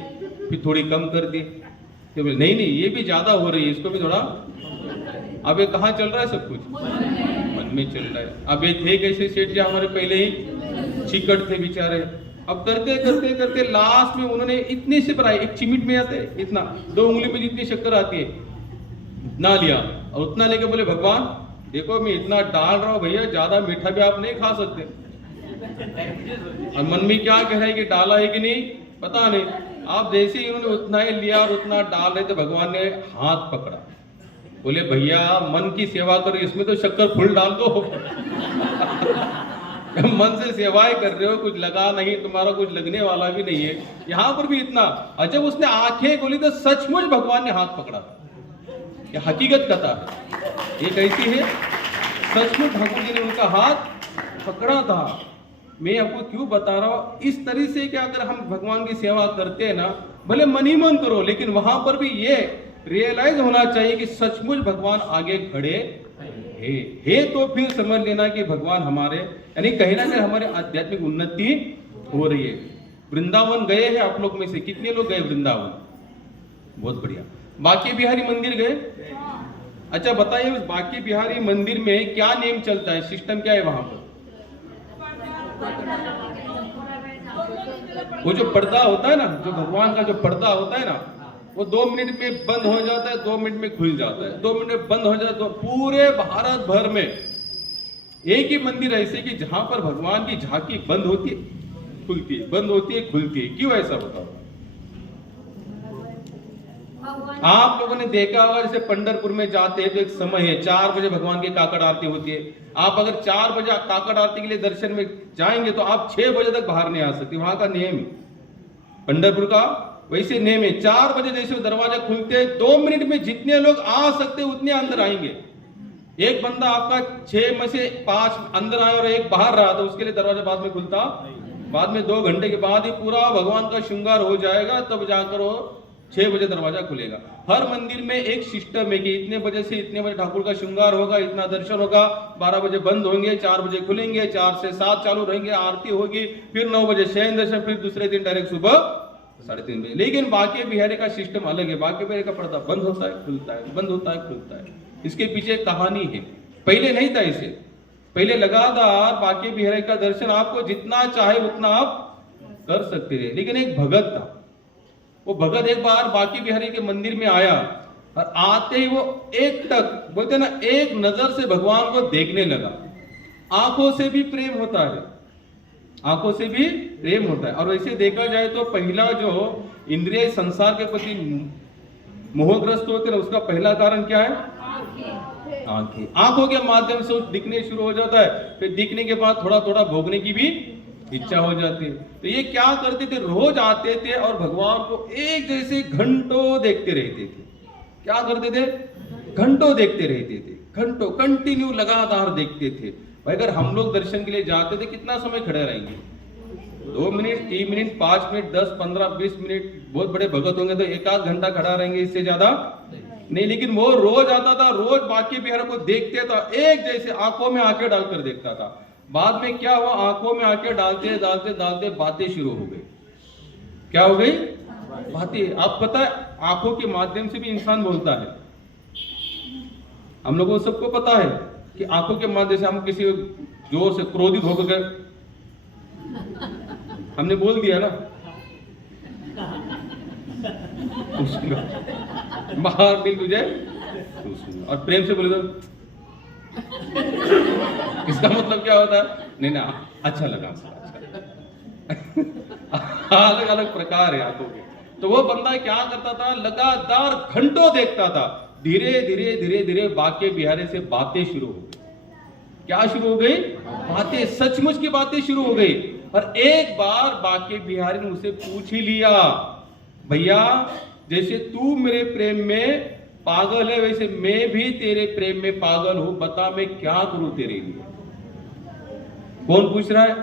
फिर थोड़ी कम कर दी, तो नहीं नहीं ये भी ज्यादा हो रही है, इसको भी थोड़ा। अब ये कहाँ चल रहा है सब कुछ, मन में चल रहा है। अब ये थे कैसे सेठ जी हमारे पहले ही चिकट थे बेचारे। अब करते करते करते लास्ट में उन्होंने इतने से बनाए, एक चिमिट में आते इतना, 2 उंगली पे जितनी शक्कर आती है ना लिया, और उतना लेके बोले भगवान देखो मैं इतना डाल रहा हूं भैया, ज्यादा मीठा भी आप नहीं खा सकते। और मन में क्या कह रहा है कि डाला है कि नहीं पता नहीं। आप जैसे ही उन्होंने उतना ही लिया और उतना डाल रहे थे, भगवान ने हाथ पकड़ा, बोले भैया मन की सेवा करो, इसमें तो शक्कर फुल डाल दो मन से सेवाएं कर रहे हो, कुछ लगा नहीं, तुम्हारा कुछ लगने वाला भी नहीं है। यहाँ पर भी इतना, और जब उसने आंखें खोली तो सचमुच भगवान ने हाथ पकड़ा। ये हकीकत कथा है, ये कैसी है? सचमुच ठाकुर जी ने उनका हाथ पकड़ा था। मैं आपको क्यों बता रहा हूं, इस तरह से कि अगर हम भगवान की सेवा करते हैं ना, भले मन ही मन करो, लेकिन वहां पर भी ये रियलाइज होना चाहिए कि सचमुच भगवान आगे खड़े है तो फिर समझ लेना कि भगवान हमारे, यानी कहीं ना कहीं हमारे आध्यात्मिक उन्नति हो रही है। वृंदावन गए हैं आप लोग में से कितने लोग गए वृंदावन? बहुत बढ़िया। बांके बिहारी मंदिर गए? अच्छा बताइए, उस बांके बिहारी मंदिर में क्या नियम चलता है, सिस्टम क्या है वहां पर? वो जो पर्दा होता है ना, जो भगवान का जो पर्दा होता है ना, वो 2 मिनट में बंद हो जाता है, 2 मिनट में खुल जाता है, 2 मिनट में बंद हो जाता है। तो पूरे भारत भर में एक ही मंदिर ऐसे कि जहां पर भगवान की झांकी बंद होती है, खुलती है, बंद होती है, खुलती है। क्यों ऐसा बताओ? आप लोगों ने देखा होगा, जैसे पंढरपुर में जाते हैं तो एक समय है, 4 बजे भगवान की काकड़ आरती होती है। आप अगर 4 बजे काकड़ आरती के लिए दर्शन में जाएंगे तो आप 6 बजे तक बाहर नहीं आ सकते। वहां का नियम है पंढरपुर का, वैसे नियम है। 4 बजे जैसे दरवाजा खुलते हैं, 2 मिनट में जितने लोग आ सकते उतने अंदर आएंगे। एक बंदा आपका 6 में से 5 अंदर आया और एक बाहर रहा तो उसके लिए दरवाजा बाद में खुलता, बाद में 2 घंटे के बाद ही पूरा भगवान का श्रृंगार हो जाएगा, तब जाकर वो 6 बजे दरवाजा खुलेगा। हर मंदिर में एक सिस्टम है कि इतने बजे से इतने बजे ठाकुर का श्रृंगार होगा, इतना दर्शन होगा, 12 बजे बंद होंगे, 4 बजे खुलेंगे, 4 से 7 चालू रहेंगे, आरती होगी, फिर 9 बजे शयन दर्शन, फिर दूसरे दिन डायरेक्ट सुबह 3:30 बजे। लेकिन बांके बिहारी का सिस्टम अलग है। बांके बिहारी का पर्दा बंद होता है, खुलता है, बंद होता है, खुलता है। इसके पीछे एक कहानी है। पहले नहीं था इसे, पहले लगातार बांके बिहारी का दर्शन आपको जितना चाहे उतना आप कर सकते थे। लेकिन एक भगत था, वो भगत एक बार बांके बिहारी के मंदिर में आया और आते ही वो एक टक बोलते ना, एक नजर से भगवान को देखने लगा। आंखों से भी प्रेम होता है, आंखों से भी प्रेम होता है। और वैसे देखा जाए तो पहला जो इंद्रिय संसार के प्रति मोहग्रस्त होते हैं, उसका पहला कारण क्या है? आंखें। आंखों के माध्यम से दिखने शुरू हो जाता है, फिर दिखने के बाद थोड़ा थोड़ा भोगने की भी इच्छा हो जाती है। तो ये क्या करते थे, रोज आते थे और भगवान को एक जैसे घंटों देखते रहते थे। क्या करते थे? घंटों देखते रहते थे, घंटों कंटिन्यू लगातार देखते थे। भाई अगर हम लोग दर्शन के लिए जाते थे कितना समय खड़े रहेंगे? 2 मिनट, 3 मिनट, 5 मिनट, 10, 15, 20 मिनट। बहुत बड़े भगत होंगे तो 1-8 घंटा खड़ा रहेंगे, इससे ज्यादा नहीं। लेकिन वो रोज आता था, रोज बांके बिहारी को देखते था, एक जैसे आंखों में आंखें डालकर देखता था। बाद में क्या हुआ, आंखों में आंखें डालते डालते डालते बातें शुरू हो गई। क्या हो गई? बातें। आप पता है आंखों के माध्यम से भी इंसान बोलता है। हम लोगों को सबको पता है कि आंखों के माध्यम से हम किसी जोर से क्रोधित होकर हमने बोल दिया ना, बाहर दिल तुझे, और प्रेम से बोले तो इसका मतलब क्या होता है? नहीं ना, अच्छा लगा, अलग अलग प्रकार है आंखों के। तो वो बंदा क्या करता था, लगातार घंटों देखता था। धीरे धीरे धीरे धीरे बांके बिहारी से बातें शुरू हो गई। क्या शुरू हो गई? बातें, सचमुच की बातें शुरू हो गई। और एक बार बांके बिहारी ने उसे पूछ ही लिया, भैया जैसे तू मेरे प्रेम में पागल है, वैसे मैं भी तेरे प्रेम में पागल हूं, बता मैं क्या करूं तेरे लिए? कौन पूछ रहा है?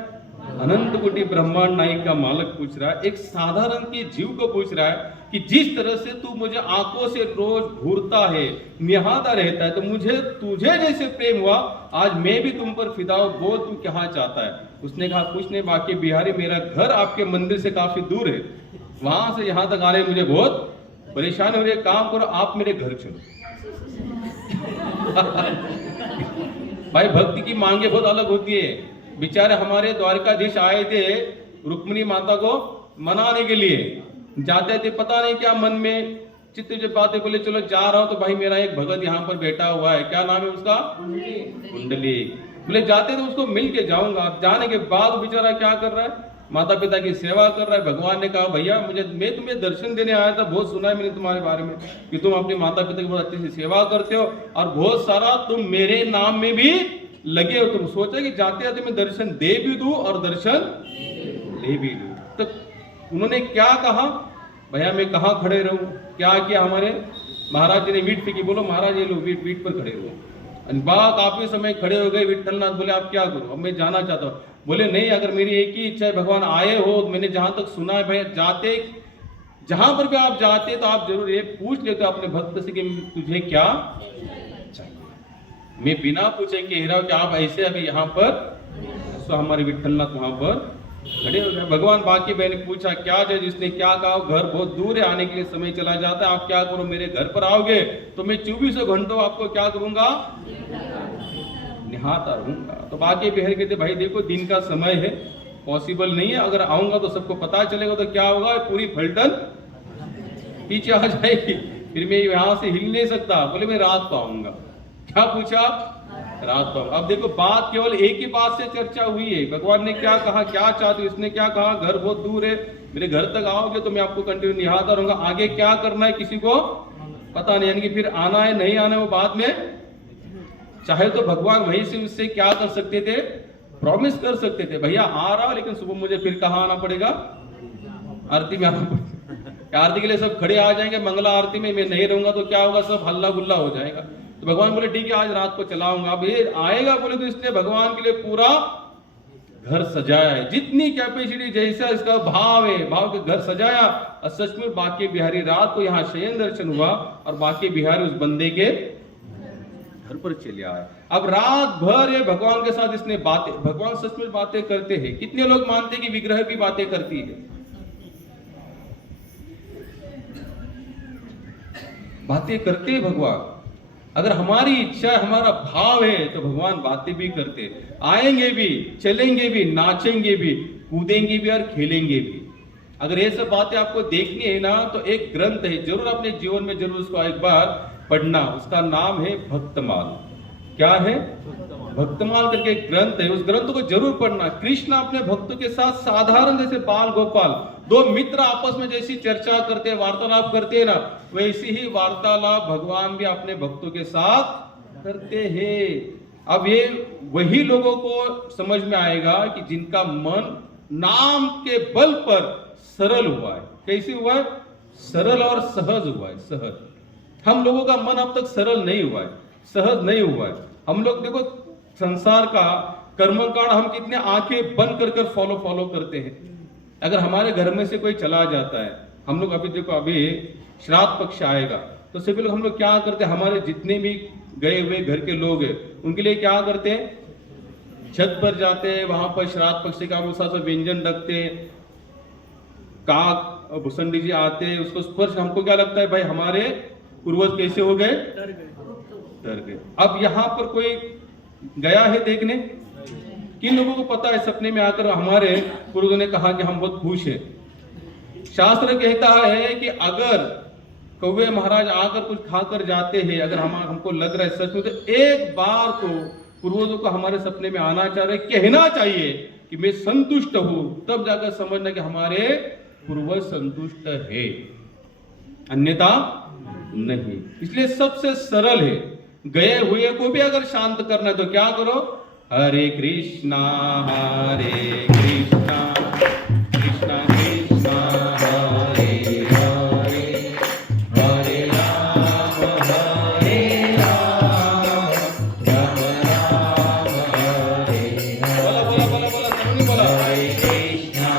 अनंत कोटि ब्रह्मांड नायक का मालक पूछ रहा है, एक साधारण के जीव को पूछ रहा है कि जिस तरह से तू मुझे आंखों से रोज घूरता है, निहाता रहता है, तो मुझे तुझे जैसे प्रेम हुआ, आज मैं भी तुम पर फिदा हूं, बोल तू क्या चाहता है? उसने कहा कुछ नहीं बांके बिहारी, मेरा घर आपके मंदिर से काफी दूर है, वहां से यहां तक आने मुझे बहुत परेशान हो रही है, काम करो आप मेरे घर चलो। भाई भक्ति की मांगे बहुत अलग होती है। बेचारे हमारे द्वारकाधीश आए थे रुक्मिणी माता को मनाने के लिए, जाते थे पता नहीं क्या मन में चित्त जो बातें, बोले चलो जा रहा हूं तो भाई मेरा एक भगत यहाँ पर बैठा हुआ है, क्या नाम है उसका? कुंडली। बोले जाते थे उसको मिल के जाऊंगा। जाने के बाद बेचारा क्या कर रहा है? माता पिता की सेवा कर रहा है। भगवान ने कहा भैया मैं तुम्हें दर्शन देने आया था, बहुत सुना है मैंने तुम्हारे बारे में कि तुम अपने माता पिता की बहुत अच्छी से सेवा करते हो और बहुत सारा तुम मेरे नाम में भी लगे हो, तुम सोचा कि जाते जाते मैं दर्शन दे भी दूं और दर्शन ले भी दूं। तो उन्होंने क्या कहा, भैया मैं कहाँ खड़े रहूं, क्या किया हमारे महाराज जी ने वीट फेंकी, बोलो महाराज ये लो वीट, वीट पर खड़े रहो। काफी समय खड़े हो गए, विठलनाथ बोले आप क्या करो, अब मैं जाना चाहता हूँ। बोले नहीं, अगर मेरी एक ही इच्छा है, भगवान आए हो, मैंने जहां तक सुना है भैया जाते जहां पर भी आप जाते तो आप जरूर ये पूछ लेते अपने भक्त से कि तुझे क्या चाहिए। मैं बिना पूछे कि हेरा कि आप ऐसे अभी यहाँ पर, सो हमारे विठलनाथ वहां पर खड़े हो गए। भगवान बाकी बहन ने पूछा क्या जज, जिसने क्या कहा, घर बहुत दूर है, आने के लिए समय चला जाता है, आप क्या करो, मेरे घर पर आओगे तो मैं 24 घंटों आपको क्या करूंगा, निहाता रहूंगा। तो बाकी बहन कहते भाई देखो दिन का समय है, पॉसिबल नहीं है, अगर आऊंगा तो सबको पता चलेगा तो क्या होगा, पूरी फलटन पीछे आ जाएगी, फिर मैं यहां से हिल नहीं सकता। बोले मैं रात को आऊंगा। क्या पूछा, रात को। अब देखो बात केवल एक ही बात से चर्चा हुई है, भगवान ने क्या कहा, क्या चाहते हो, इसने क्या कहा, घर बहुत दूर है, मेरे घर तक आओगे तो मैं आपको कंटिन्यू निहाता रहूंगा, आगे क्या करना है किसी को पता नहीं, यानी कि फिर आना है नहीं आना है वो बाद में, चाहे तो भगवान वहीं से उससे क्या कर सकते थे, प्रॉमिस कर सकते थे भैया आ रहा, लेकिन सुबह मुझे फिर कहाँ आना पड़ेगा, आरती में आना पड़ेगा। आरती के लिए सब खड़े आ जाएंगे, मंगला आरती में मैं नहीं रहूंगा तो क्या होगा, सब हल्ला गुल्ला हो जाएगा। तो भगवान बोले ठीक है आज रात को चलाऊंगा। अब ये आएगा बोले तो इसने भगवान के लिए पूरा घर सजाया है, जितनी कैपेसिटी जैसा इसका भाव है, भाव के घर सजाया। और सचमुच बांके बिहारी रात को यहाँ शयन दर्शन हुआ और बांके बिहारी उस बंदे के घर पर चले आए। अब रात भर ये भगवान के साथ इसने बातें, भगवान सचमुच बातें करते हैं। कितने लोग मानते हैं कि विग्रह भी बातें करती है, बातें करते हैं भगवान। अगर हमारी इच्छा हमारा भाव है तो भगवान बातें भी करते, आएंगे भी, चलेंगे भी, नाचेंगे भी, कूदेंगे भी और खेलेंगे भी। अगर ये सब बातें आपको देखनी है ना तो एक ग्रंथ है, जरूर अपने जीवन में जरूर उसको एक बार पढ़ना, उसका नाम है भक्तमाल। क्या है, भक्तमाल करके एक ग्रंथ है, उस ग्रंथ को जरूर पढ़ना। कृष्ण अपने भक्तों के साथ साधारण जैसे बाल गोपाल दो मित्र आपस में जैसी चर्चा करते हैं, वार्तालाप करते हैं ना, वैसी ही वार्तालाप भगवान भी अपने भक्तों के साथ करते हैं। अब ये वही लोगों को समझ में आएगा कि जिनका मन नाम के बल पर सरल हुआ है। कैसे हुआ है, सरल और सहज हुआ है, सहज। हम लोगों का मन अब तक सरल नहीं हुआ है, सहज नहीं हुआ है। हम लोग देखो संसार का कर्मकांड हम कितने आंखें बंद कर कर फॉलो करते हैं। अगर हमारे घर में से कोई चला जाता है, हम लोग अभी देखो अभी श्राद्ध पक्ष आएगा तो सभी लोग हम लोग क्या करते हैं, हमारे जितने भी गए हुए घर के लोग हैं उनके लिए क्या करते हैं, छत पर जाते हैं, वहां पर श्राद्ध पक्ष का अनुसार से व्यंजन रखते हैं, काक भुसंडी जी आते हैं, उसको स्पर्श, हमको क्या लगता है भाई हमारे पूर्वज कैसे हो गए, डर गए। अब यहाँ पर कोई गया है देखने, किन लोगों को पता है सपने में आकर हमारे पूर्वजों ने कहा कि हम बहुत खुश हैं। शास्त्र कहता है कि अगर कौवे महाराज आकर कुछ खाकर जाते हैं, अगर हमको लग रहा है सच में, तो एक बार तो पूर्वजों को हमारे सपने में आना चाह रहे, कहना चाहिए कि मैं संतुष्ट हूं, तब जाकर समझना कि हमारे पूर्वज संतुष्ट है, अन्यथा नहीं। इसलिए सबसे सरल है, गए हुए को भी अगर शांत करना है तो क्या करो, हरे कृष्णा कृष्णा कृष्णा हरे हरे, हरे राम राम राम हरे हरे। बोला बोला बोला बोला, सबने बोला, हरे कृष्णा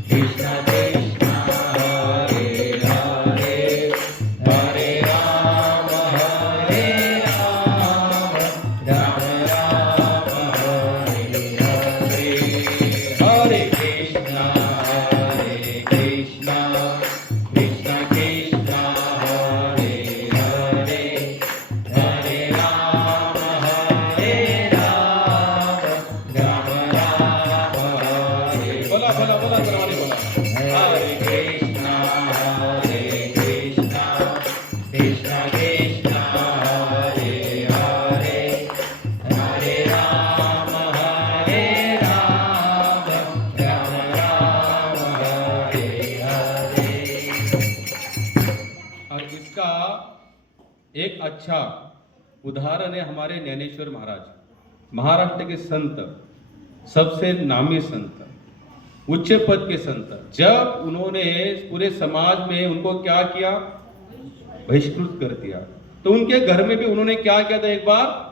कृष्णा कृष्णा हरे हरे, हरे राम राम राम हरे हरे, हरे कृष्णा कृष्णा कृष्णा कृष्णा हरे हरे, हरे राम राम राम हरे। बोला बोला बोला करवाने बोला, हरे कृष्णा कृष्णा कृष्णा कृष्णा हरे हरे, हरे राम राम राम हरे हरे। और इसका एक अच्छा उदाहरण है हमारे ज्ञानेश्वर महाराज, महाराष्ट्र के संत, सबसे नामी संत, उच्च पद के संत। जब उन्होंने पूरे समाज में उनको क्या किया, बहिष्कृत कर दिया, तो उनके घर में भी उन्होंने क्या किया था, एक बार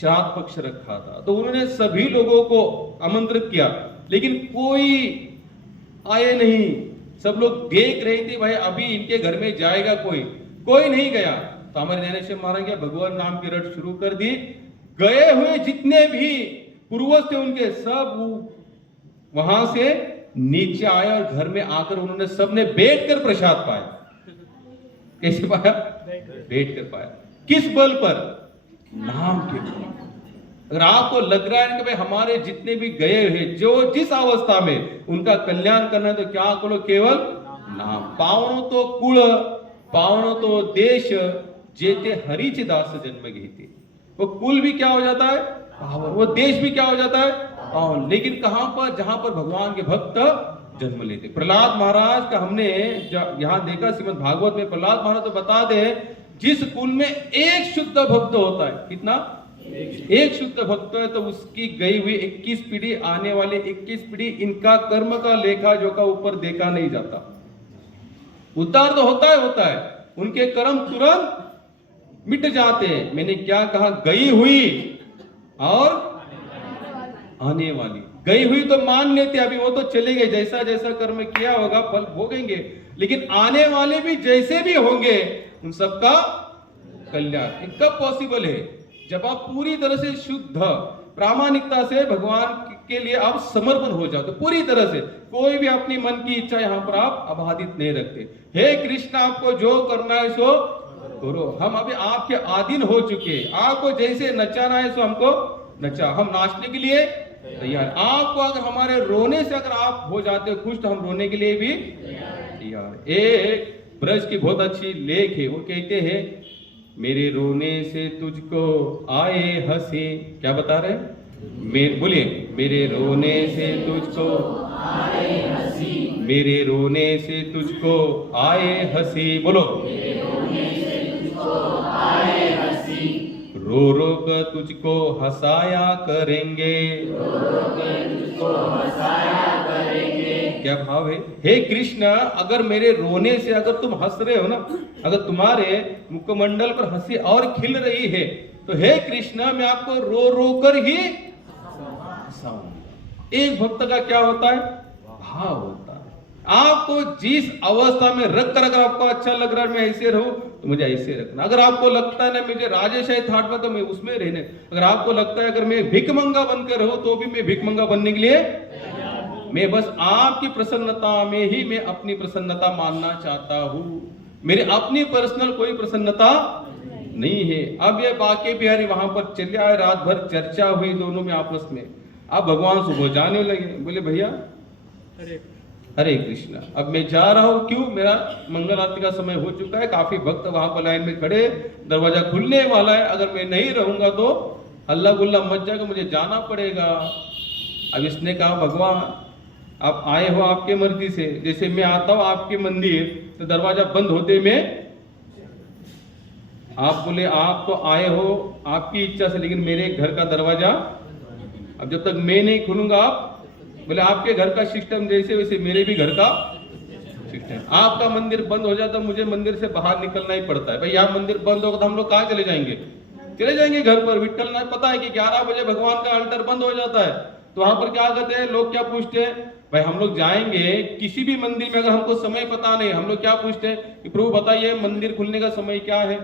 श्राद्ध पक्ष रखा था। तो उन्होंने सभी लोगों को आमंत्रित किया, लेकिन कोई आए नहीं। सब लोग देख रहे थे, भाई अभी इनके घर में जाएगा कोई नहीं गया। तो हमारे ज्ञानेश्वर महाराज के भगवान नाम की रट शुरू कर दी। गए हुए जितने भी पूर्वज थे उनके, सब वहां से नीचे आए और घर में आकर उन्होंने सबने बैठकर प्रसाद पाया। कैसे पाया? बैठकर पाया। किस बल पर? नाम के बल। अगर आपको लग रहा है कि भाई हमारे जितने भी गए हुए जो जिस अवस्था में उनका कल्याण करना है, तो क्या करो, केवल नाम। पावनो तो कुळ, पावनो तो देश, जेते हरिचे दास जन्म घेते। वो कुल भी क्या हो जाता है? पावन। वो देश भी क्या हो जाता है? पावन। लेकिन कहां पर? जहां पर भगवान के भक्त जन्म लेते। प्रहलाद महाराज का हमने यहाँ देखा श्रीमद् भागवत में, प्रहलाद महाराज तो बता दे, जिस कुल में एक शुद्ध भक्त होता है, कितना? एक शुद्ध भक्त है, तो उसकी गई हुई 21 पीढ़ी, आने वाले 21 पीढ़ी, इनका कर्म का लेखा जोखा ऊपर देखा नहीं जाता। उद्धार तो होता है, उनके कर्म तुरंत मिट जाते हैं। मैंने क्या कहा? गई हुई और आने वाली। गई हुई तो मान लेते, अभी वो तो चले गए, जैसा जैसा कर्म किया होगा फल भोगेंगे। लेकिन आने वाले भी जैसे भी होंगे, उन सबका कल्याण कब पॉसिबल है? जब आप पूरी तरह से शुद्ध प्रामाणिकता से भगवान के लिए आप समर्पण हो जाओ, तो पूरी तरह से कोई भी अपनी मन की इच्छा यहाँ पर आप अबाधित नहीं रखते। हे कृष्ण, आपको जो करना है सो करो, हम अभी आपके अधीन हो चुके। आपको जैसे नचाना है सो हमको नचा, हम नाचने के लिए तैयार। आपको अगर हमारे रोने से अगर आप हो जाते हो खुश, तो हम रोने के लिए भी तैयार। एक ब्रज की बहुत अच्छी लेख है, वो कहते हैं, मेरे रोने से तुझको आए हंसी। क्या बता रहे? बोलिए, मेरे रोने से तुझको आए हंसी, मेरे रोने से तुझको आए हंसी। बोलो, मेरे रोने से तुझको आए हंसी, रो रो कर तुझको हंसाया करेंगे, रो रो कर तुझको हंसाया करेंगे। क्या भाव है? हे कृष्ण, अगर मेरे रोने से अगर तुम हंस रहे हो ना, अगर तुम्हारे मुखमंडल पर हंसी और खिल रही है, तो हे कृष्ण, मैं आपको रो रो कर ही हंसाऊंगा। एक भक्त का क्या होता है? भाव होता है। आपको जिस अवस्था में रख कर, अगर आपको अच्छा लग रहा है मैं ऐसे रहूं, तो मुझे ऐसे रखना। अगर आपको लगता है ना मुझे राजेशाही थाट में, तो मैं उसमें रहने। अगर आपको लगता है अगर मैं भिखमंगा बनकर रहूं, तो भी मैं भिखमंगा बनने के लिए, मैं बस आपकी प्रसन्नता में ही मैं अपनी प्रसन्नता मानना चाहता हूं। मेरी अपनी पर्सनल कोई प्रसन्नता नहीं है। अब ये बाके बिहारी वहां पर चले आए, रात भर चर्चा हुई दोनों में आपस में। अब भगवान सुबह जाने लगे, बोले भैया हरे कृष्णा, अब मैं जा रहा हूं। क्यों? मेरा मंगल आरती का समय हो चुका है, काफी भक्त वहां पर लाइन में खड़े, दरवाजा खुलने वाला है। अगर मैं नहीं रहूंगा तो हल्ला गुल्ला मच जाएगा, मुझे जाना पड़ेगा। अब इसने कहा, भगवान आप आए हो आपके मर्जी से, जैसे मैं आता हूं आपके मंदिर तो दरवाजा बंद होते में आप बोले आप तो आए हो आपकी इच्छा से, लेकिन मेरे घर का दरवाजा अब जब तक मैं नहीं खोलूंगा, आप बोले आपके घर का सिस्टम जैसे वैसे मेरे भी घर का सिस्टम। आपका मंदिर बंद हो जाता, मुझे मंदिर से बाहर निकलना ही पड़ता है। भाई यहाँ मंदिर बंद होगा तो हम लोग कहाँ चले जाएंगे? चले जाएंगे घर पर। विट्ठल ना पता है कि 11 बजे भगवान का अल्टर बंद हो जाता है, तो वहां पर क्या कहते हैं लोग? क्या पूछते हैं? भाई हम लोग जाएंगे किसी भी मंदिर में, अगर हमको समय पता नहीं, हम लोग क्या पूछते हैं कि प्रभु बताइए मंदिर खुलने का समय क्या है,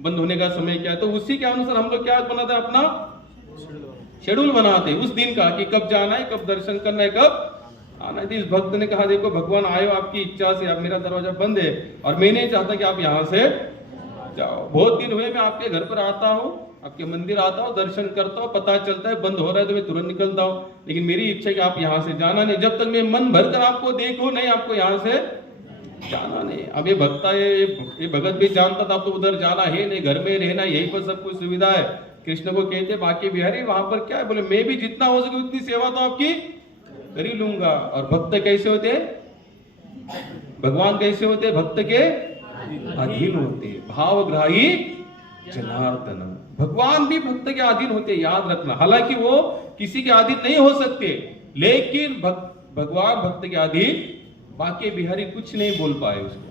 बंद होने का समय क्या है? तो उसी के अनुसार हम लोग क्या बनाते हैं? अपना शेड्यूल बनाते हैं उस दिन का, कि कब जाना है, कब दर्शन करना है, कब आना है। इस भक्त ने कहा, देखो भगवान आए हो आपकी इच्छा से, अब मेरा दरवाजा बंद है और मैं नहीं चाहता कि आप यहाँ से जाओ। बहुत दिन हुए मैं आपके घर पर आता हूँ, आपके मंदिर आता हूँ, दर्शन करता हूँ, पता चलता है बंद हो रहा है तो मैं तुरंत निकलता हूँ, लेकिन मेरी इच्छा है कि आप यहाँ से जाना नहीं, जब तक मैं मन भर कर आपको देखूं नहीं, आपको यहाँ से जाना नहीं। अब ये भक्ता ये भगत भी जानता था, अब तो उधर जाना है नहीं, घर में रहना, यहीं पर सब कुछ सुविधा है। कृष्ण को कहते बाकी बिहारी वहां पर क्या है? बोले मैं भी जितना हो सके उतनी सेवा तो आपकी कर ही लूंगा। और भक्त कैसे होते? भगवान कैसे होते? भक्त के अधीन होते, भावग्राही जनार्दनम। भगवान भी भक्त के अधीन होते, याद रखना। हालांकि वो किसी के अधीन नहीं हो सकते, लेकिन भगवान भक्त के अधीन। बाकी बिहारी कुछ नहीं बोल पाए उसको,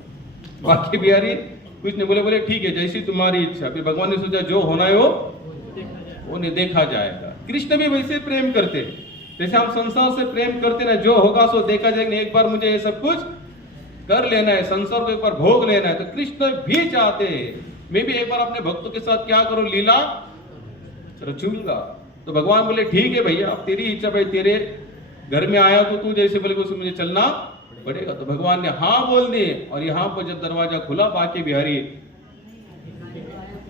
बाकी बिहारी कुछ नहीं बोले, बोले ठीक है जैसी तुम्हारी इच्छा। फिर भगवान ने सोचा जो होना है वो नहीं देखा जाएगा। कृष्ण भी वैसे प्रेम करते हैं जैसे हम संसार से प्रेम करते ना, जो होगा सो देखा जाएगा, एक बार मुझे ये सब कुछ कर लेना है, संसार को एक बार भोग लेना है। तो कृष्ण भी चाहते हैं मैं भी एक बार अपने भक्तों के साथ क्या करूं, लीला रचूंगा। तो भगवान बोले ठीक है भैया, अब तेरी इच्छा, भाई तेरे घर में आया तो तू जैसे बोले उसमें मुझे चलना पड़ेगा। तो भगवान ने हाँ बोल दिए, और यहाँ पर जब दरवाजा खुला बाकी बिहारी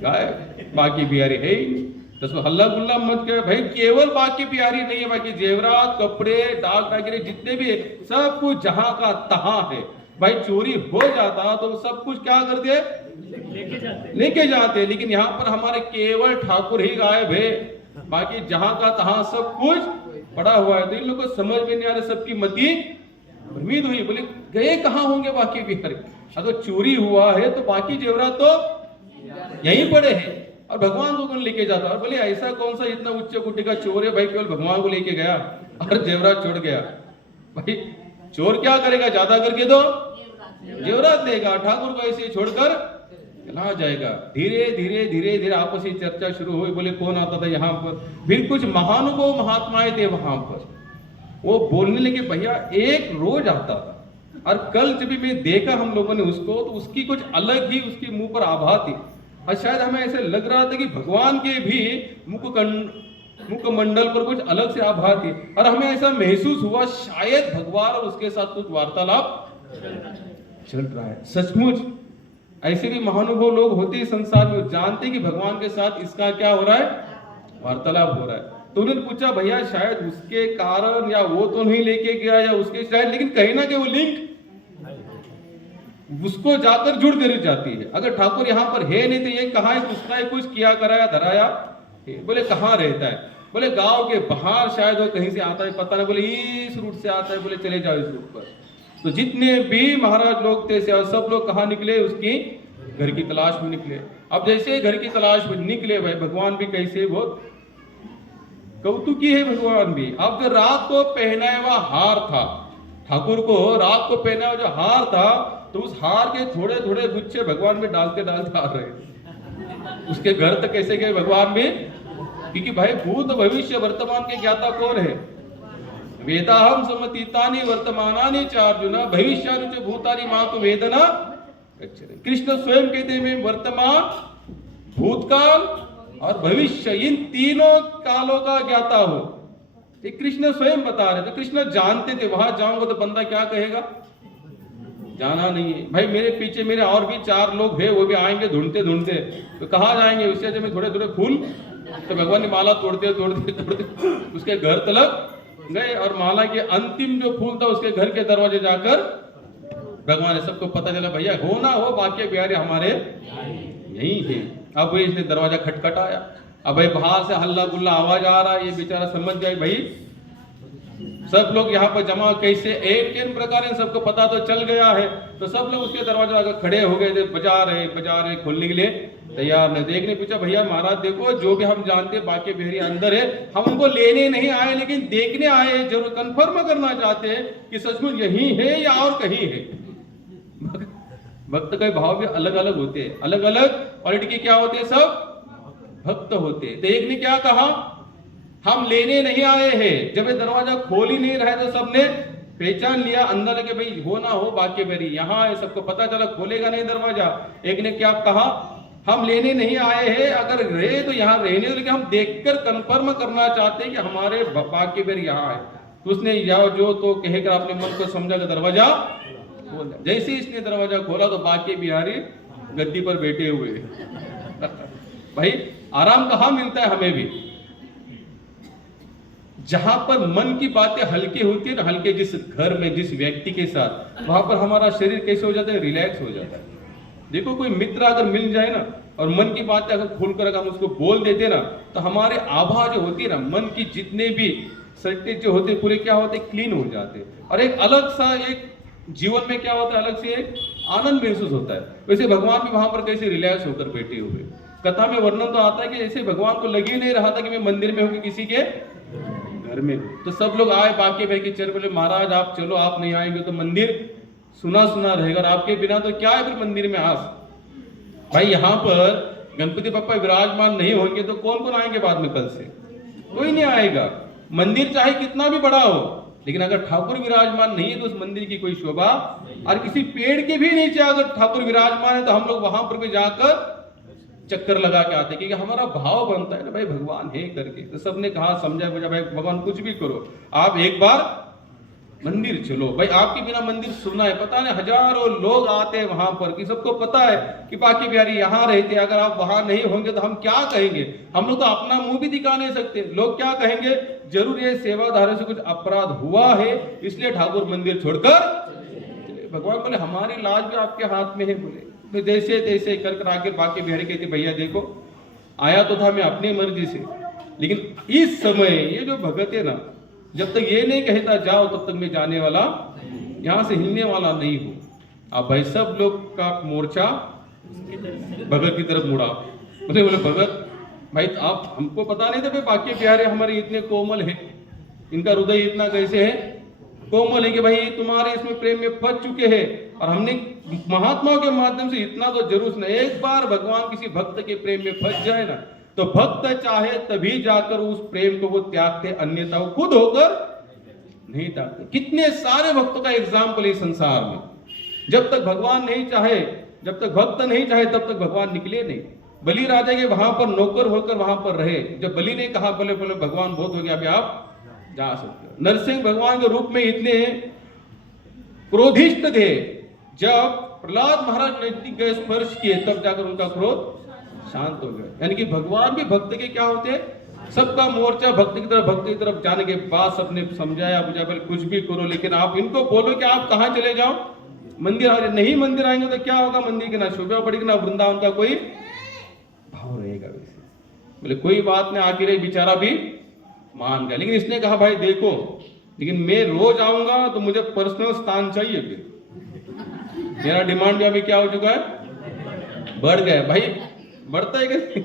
गायब, बाकी बिहारी है ही नहीं। तो उसको हल्ला गुल्ला मत कर भाई, केवल बाकी बिहारी नहीं है, बाकी जेवरात, कपड़े, दाग वगैरह जितने भी है सब कुछ जहां का तहां है। भाई चोरी हो जाता तो सब कुछ क्या करते, लेके जाते, लेकिन यहाँ पर हमारे केवल ठाकुर ही गायब है, बाकी जहां का तहां सब कुछ पड़ा हुआ है। तो इन लोगों को समझ में नहीं आ रहा, सबकी मति भ्रमित हुई, बोले गए कहां होंगे बाकी बिहारी। अगर चोरी हुआ है तो बाकी जेवरात तो यहीं पड़े हैं, और भगवान को कौन लेके जाता। और बोले ऐसा कौन सा इतना उच्च कोटि का चोर है भाई, केवल भगवान को लेके गया और जेवरात छोड़ गया। भाई चोर क्या करेगा, ज्यादा करके तो जेवरात देगा, ठाकुर को ऐसे छोड़कर चला जाएगा। धीरे धीरे धीरे धीरे आपसी चर्चा शुरू हुई, बोले कौन आता था यहाँ पर। फिर कुछ महानुभाव महात्माएं थे वहां पर, वो बोलने लगे भैया एक रोज आता था, और कल जब भी मैं देखा हम लोगों ने उसको, तो उसकी कुछ अलग ही उसके मुंह पर आभा थी। और शायद हमें ऐसे लग रहा था कि भगवान के भी मुखमंडल पर कुछ अलग से आभा थी, और हमें ऐसा महसूस हुआ शायद भगवान और उसके साथ कुछ वार्तालाप चल रहा है। सचमुच ऐसे भी महानुभव लोग होते हैं संसार में, जानते कि भगवान के साथ इसका क्या हो रहा है, वार्तालाप हो रहा है। तो उन्होंने पूछा भैया शायद उसके कारण, या वो तो नहीं लेके गया, या उसके शायद, लेकिन कहीं ना कहीं वो लिंक उसको जाकर जुड़ दे जाती है। अगर ठाकुर यहाँ पर है नहीं तो ये कहाँ है, उसका है कुछ किया कराया धराया। बोले कहाँ रहता है, बोले गांव के बाहर शायद वो कहीं से आता है, पता नहीं, बोले इस रूट से आता है, बोले चले जाओ इस रूट पर। तो जितने भी महाराज लोग थे सब लोग कहाँ निकले, उसकी घर की तलाश में निकले। अब जैसे घर की तलाश में निकले भाई, भगवान भी कैसे बहुत कौतुकी है भगवान भी। अब जो रात को पहनाया हुआ हार था, ठाकुर को रात को पहनाया जो हार था, तो उस हार के थोड़े थोड़े गुच्छे भगवान में डालते डालते आ रहे। उसके घर तक कैसे गए भगवान में, क्योंकि भाई भूत भविष्य वर्तमान के ज्ञाता कौन है, वेदाहम समतीतानि वर्तमानानि च अर्जुन भविष्यानि च भूतानि मातु वेदना। कृष्ण स्वयं कहते हैं मैं वर्तमान, भूतकाल और भविष्य, इन तीनों कालों का ज्ञाता हो। ये कृष्ण स्वयं बता रहे थे। कृष्ण जानते थे वहां जाऊंगा तो बंदा क्या कहेगा, जाना नहीं है। भाई मेरे पीछे मेरे और भी 4 लोग हैं, वो भी आएंगे ढूंढते ढूंढते, तो कहाँ जाएंगे, उससे जब मैं थोड़े थोड़े फूल, तो भगवान ने माला तोड़ते तोड़ते तोड़ते उसके घर तलक गए, और माला के अंतिम जो फूल था उसके घर के दरवाजे जाकर भगवान ने सबको पता चला भैया हो ना हो बाकी बिहारी हमारे यही है। अब भाई इसने दरवाजा खटखटाया, अब भाई बाहर से हल्ला गुल्ला आवाज आ रहा है, ये बेचारा समझ गया भाई सब लोग यहाँ पर जमा कैसे एक प्रकार है, सबको पता तो चल गया है। तो सब लोग उसके दरवाजे आकर खड़े हो गए थे, बजा रहे खोलने के लिए तैयार नहीं। देखने पूछा भैया महाराज देखो जो भी हम जानते बाकी बिहारी अंदर है, हम उनको लेने नहीं आए लेकिन देखने आए, जरूर कंफर्म करना चाहते हैं कि सचमुच यही है या और कहीं है। भक्त के भाव भी अलग अलग होते हैं, अलग अलग क्वालिटी के क्या होते हैं, सब भक्त होते हैं। तो एक ने क्या कहा, हम लेने नहीं आए हैं। जब ये दरवाजा खोल ही नहीं रहे तो सबने पहचान लिया अंदर लगे भाई हो ना हो बाकी बेरी यहाँ है, सबको पता चला खोलेगा नहीं दरवाजा। एक ने क्या कहा, हम लेने नहीं आए हैं, अगर रहे तो यहाँ रहने दो, लेकिन हम देखकर कंफर्म करना चाहते हैं कि हमारे बाकी बेरी यहाँ है। तो उसने जाओ जो तो कहकर अपने मन को समझा कि दरवाजा खोला। जैसे इसने दरवाजा खोला तो बाकी बिहारी गद्दी पर बैठे हुए। भाई आराम कहाँ मिलता है हमें भी, जहां पर मन की बातें हल्की होती है ना, हल्के जिस घर में जिस व्यक्ति के साथ, वहां पर हमारा शरीर कैसे हो जाता है, रिलैक्स हो जाता है। देखो कोई मित्र अगर मिल जाए ना और मन की बातें अगर खोलकर अगर हम उसको बोल देते ना, तो हमारे आभा जो होती है ना, मन की जितने भी सट्टे जो होते पूरे क्या होते, क्लीन हो जाते। और एक अलग सा एक जीवन में क्या होता है, अलग से एक आनंद महसूस होता है। वैसे भगवान भी वहां पर कैसे रिलैक्स होकर बैठे हुए। कथा में वर्णन तो आता है कि ऐसे भगवान को लग ही नहीं रहा था कि मैं मंदिर में हूँ कि किसी के घर में हूँ। तो सब लोग आए बाकी भाई के चर, बोले महाराज आप चलो, आप नहीं आएंगे तो मंदिर सुना सुना रहेगा, और आपके बिना तो क्या है फिर मंदिर में आस। भाई यहाँ पर गणपति बप्पा विराजमान नहीं होंगे तो कौन कौन आएंगे बाद में? कल से कोई नहीं आएगा। मंदिर चाहे कितना भी बड़ा हो, लेकिन अगर ठाकुर विराजमान नहीं है तो उस मंदिर की कोई शोभा। और किसी पेड़ के भी नीचे अगर ठाकुर विराजमान है तो हम लोग वहां पर भी जाकर चक्कर लगा के आते, क्योंकि हमारा भाव बनता है ना भाई भगवान है करके। तो सबने कहा समझा बुझा भाई भगवान कुछ भी करो, आप एक बार मंदिर चलो। भाई आपके बिना मंदिर सुनना है, पता नहीं हजारों लोग आते हैं वहां पर, कि सबको पता है कि बाकी बिहारी यहाँ रहते, अगर आप वहां नहीं होंगे तो हम क्या कहेंगे? हम लोग तो अपना मुंह भी दिखा नहीं सकते, लोग क्या कहेंगे? जरूर ये सेवाधारे से कुछ अपराध हुआ है इसलिए ठाकुर मंदिर छोड़कर। भगवान बोले हमारी लाज भी आपके हाथ में है। बोले तो जैसे तैसे कर आके बाकी बिहारी कहते भैया देखो आया तो था मैं अपनी मर्जी से, लेकिन इस समय ये जो भगत है ना, जब तक ये नहीं कहता जाओ तब तक मैं जाने वाला, यहां से हिलने वाला नहीं हूं। अब भाई सब लोग का मोर्चा भगत की तरफ मुड़ा। बोले भगत भाई आप हमको पता नहीं था भाई बाकी प्यारे हमारे इतने कोमल है, इनका हृदय इतना कैसे है कोमल है कि भाई तुम्हारे इसमें प्रेम में फंस चुके हैं। और हमने महात्माओं के माध्यम से इतना तो जरूर सुना, एक बार भगवान किसी भक्त के प्रेम में फंस जाए ना तो भक्त चाहे तभी जाकर उस प्रेम को वो त्यागते, अन्यथा वो खुद होकर नहीं त्यागते। कितने सारे भक्तों का एग्जाम्पल है संसार में। जब तक भगवान नहीं चाहे, जब तक भक्त नहीं चाहे तब तक भगवान निकले नहीं। बलि राजा के वहां पर नौकर होकर वहां पर रहे, जब बलि ने कहा बोले बोले भगवान बहुत हो गया अभी आप जा सकते हो। नरसिंह भगवान के रूप में इतने क्रोधिष्ट थे, जब प्रहलाद महाराज नजदीक गए स्पर्श किए तब जाकर उनका क्रोध शांत हो गया। यानी कि भगवान भी भक्त के क्या होते हैं? सबका मोर्चा भक्त की तरफ जाने के बाद सबने समझाया बुझा बोले कुछ भी करो, लेकिन आप इनको बोलो कि आप कहां चले जाओ मंदिर। आ नहीं मंदिर आएंगे तो क्या होगा? मंदिर की ना शोभा बढ़ेगी ना वृंदावन का कोई भाव रहेगा। वैसे बोले कोई बात नहीं, आखिर बेचारा भी मान गया। लेकिन इसने कहा भाई देखो, लेकिन मैं रोज आऊंगा तो मुझे पर्सनल स्थान चाहिए। फिर मेरा डिमांड भी अभी क्या हो चुका है? बढ़ गया। भाई बढ़ता है कि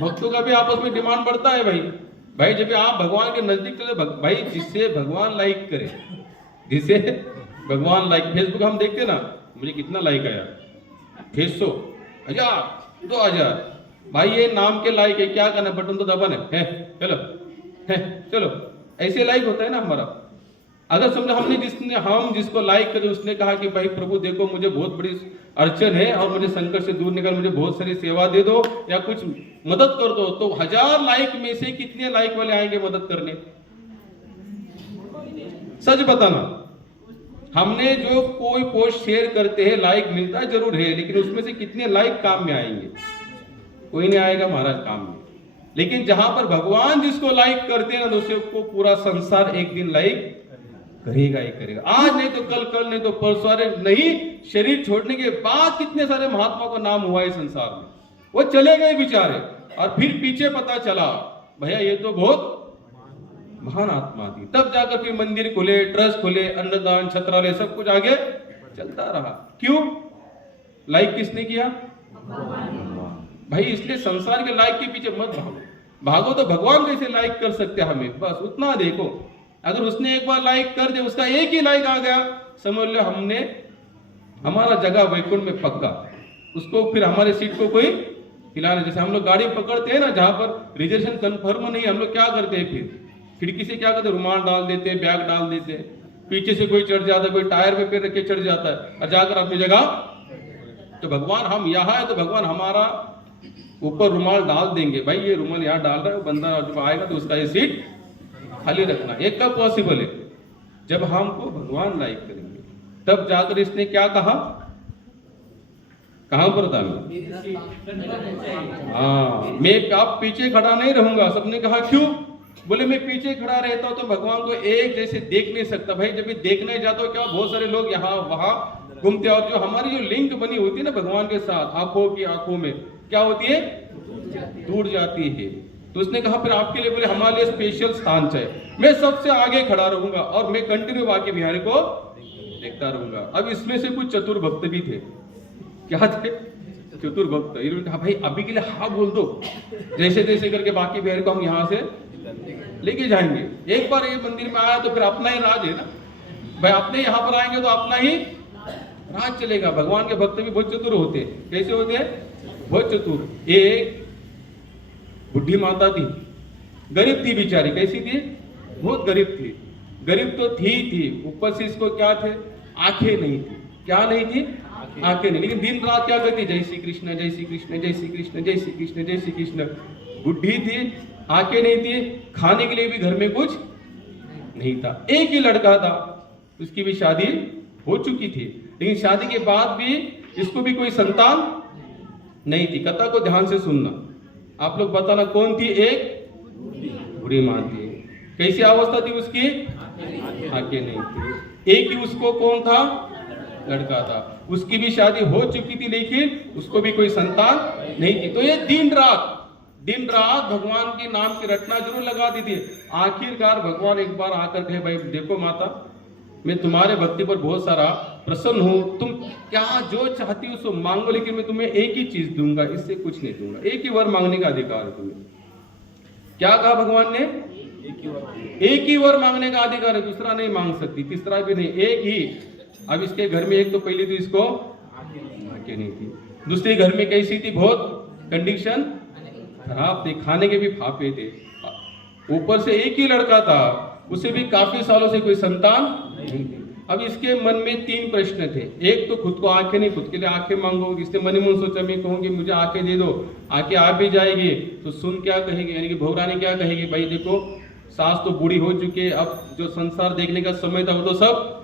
भक्तों का भी आपस में डिमांड बढ़ता है। भाई जब आप भगवान के नजदीक चले, भाई जिससे भगवान लाइक करे, जिसे भगवान लाइक, फेसबुक हम देखते ना, मुझे कितना लाइक आया 600 1000 2000। भाई ये नाम के लाइक है, क्या करना, बटन तो दबाना है चलो ऐसे लाइक होता है ना हमारा। अगर समझो हम जिसको लाइक करे उसने कहा कि भाई प्रभु देखो मुझे बहुत बड़ी अड़चन है और मुझे संकट से दूर निकाल, मुझे बहुत सारी सेवा दे दो या कुछ मदद कर दो, तो 1000 लाइक में से कितने लाइक वाले आएंगे मदद करने? सच बताना। हमने जो कोई पोस्ट शेयर करते हैं लाइक मिलता है जरूर है, लेकिन उसमें से कितने लाइक काम में आएंगे? कोई नहीं आएगा महाराज काम में। लेकिन जहां पर भगवान जिसको लाइक करते हैं ना, उसको पूरा संसार एक दिन लाइक करेगा ही करेगा। आज नहीं तो कल नहीं तो परसों। अरे नहीं, शरीर छोड़ने के बाद कितने सारे महात्माओं का नाम हुआ है संसार में, वो चले गए बेचारे, और फिर पीछे पता चला भैया ये तो बहुत महान आत्मा थी। तब जाकर फिर मंदिर खुले, ट्रस्ट खुले, अन्नदान छत्रालय सब कुछ आगे चलता रहा। क्यों? लाइक किसने किया? भाई इसलिए संसार के लाइक के पीछे मत भागो तो भगवान कैसे लाइक कर सकते हैं हमें, बस उतना देखो। अगर उसने एक बार लाइक कर दे, उसका एक ही लाइक आ गया, समझ लो हमने हमारा जगह वैकुंठ में पक्का। उसको फिर हमारे सीट को कोई हिलाना। जैसे हम लोग गाड़ी पकड़ते हैं ना, जहां पर रिजर्वेशन कंफर्म नहीं, हम लोग क्या करते हैं फिर खिड़की से क्या करते, रुमाल डाल देते, बैग डाल देते, पीछे से कोई चढ़ जाता है, कोई टायर पे पैर रख के चढ़ जाता है और जाकर अपनी जगह। तो भगवान हम यहाँ है तो भगवान हमारा ऊपर रुमाल डाल देंगे। भाई ये रुमाल यहाँ डाल रहा है, बंदा जब आएगा तो उसका ये सीट खाली रखना। एक कब पॉसिबल है? जब हमको भगवान लाइक करेंगे, तब जाकर इसने क्या कहा, कहां पर था? हाँ, मैं आप पीछे खड़ा नहीं रहूंगा। सबने कहा क्यों? बोले मैं पीछे खड़ा रहता हूं तो भगवान को एक जैसे देख नहीं सकता। भाई जब भी देखने जाता हूं क्या बहुत सारे लोग यहाँ वहां घूमते, और जो हमारी जो लिंक बनी होती है ना भगवान के साथ, आंखों की आंखों में क्या होती है, टूट जाती है। तो उसने कहा फिर आपके लिए, बोले हमारे लिए स्पेशल स्थान चाहिए, मैं सबसे आगे खड़ा रहूंगा और मैं कंटिन्यू बाकी बिहारी को देखता रहूंगा। अब इसमें से कुछ चतुर भक्त भी थे। क्या थे? चतुर भक्त, इन्होंने कहा भाई अभी के लिए हाँ बोल दो, जैसे तैसे करके बाकी बिहारी को हम यहाँ से लेके जाएंगे। एक बार ये मंदिर में आया तो फिर अपना ही राज है ना भाई, अपने यहाँ पर आएंगे तो अपना ही राज चलेगा। भगवान के भक्त भी बहुत चतुर होते हैं। कैसे होते हैं? बहुत चतुर। एक बुढ़ी माता थी, गरीब थी बेचारी। कैसी थी? बहुत गरीब थी। गरीब तो थी, ऊपर से इसको क्या थे? आंखें नहीं थी। क्या नहीं थी? आंखें नहीं। लेकिन दिन रात क्या करती? जय श्री कृष्ण, जय श्री कृष्ण, जय श्री कृष्ण, जय श्री कृष्ण, जय श्री कृष्ण। बुढ़ी थी, आंखें नहीं थी, खाने के लिए भी घर में कुछ नहीं था। एक ही लड़का था, उसकी भी शादी हो चुकी थी, लेकिन शादी के बाद भी इसको भी कोई संतान नहीं थी। कथा को ध्यान से सुनना, आप लोग बताना कौन थी? एक बूढ़ी माँ थी। कैसी अवस्था थी उसकी? आंखें नहीं थी। एक ही उसको कौन था? लड़का था। उसकी भी शादी हो चुकी थी, लेकिन उसको भी कोई संतान नहीं थी। तो ये दिन रात भगवान के नाम की रटना जरूर लगाती थी। आखिरकार भगवान एक बार आकर कहे, भाई देखो माता, मैं तुम्हारे भक्ति पर बहुत सारा प्रसन्न हूँ, तुम क्या जो चाहती हो सो मांगो, लेकिन मैं तुम्हें एक ही चीज दूंगा, इससे कुछ नहीं दूंगा। एक ही वर मांगने का अधिकार है तुम्हें। क्या कहा भगवान ने? एक ही वर मांगने का अधिकार है, दूसरा नहीं मांग सकती, तीसरा भी नहीं, एक ही। अब इसके घर में एक तो पहले तो इसको आंखें नहीं थी, दूसरे घर में कैसी थी? बहुत कंडीशन खराब थी, खाने के भी फाफे थे, ऊपर से एक ही लड़का था, उसे भी काफी सालों से कोई संतान नहीं थी। अब इसके मन में 3 प्रश्न थे। एक तो खुद को आंखें नहीं, खुद के लिए आंखें मांगो। इसने मन ही मन सोचा, मैं कहूंगी मुझे आंखें दे दो, आंखें आ भी जाएगी तो सुन क्या कहेगी, यानी कि बहुरानी क्या कहेगी, भाई देखो सास तो बूढ़ी हो चुकी है, अब जो संसार देखने का समय था वो तो सब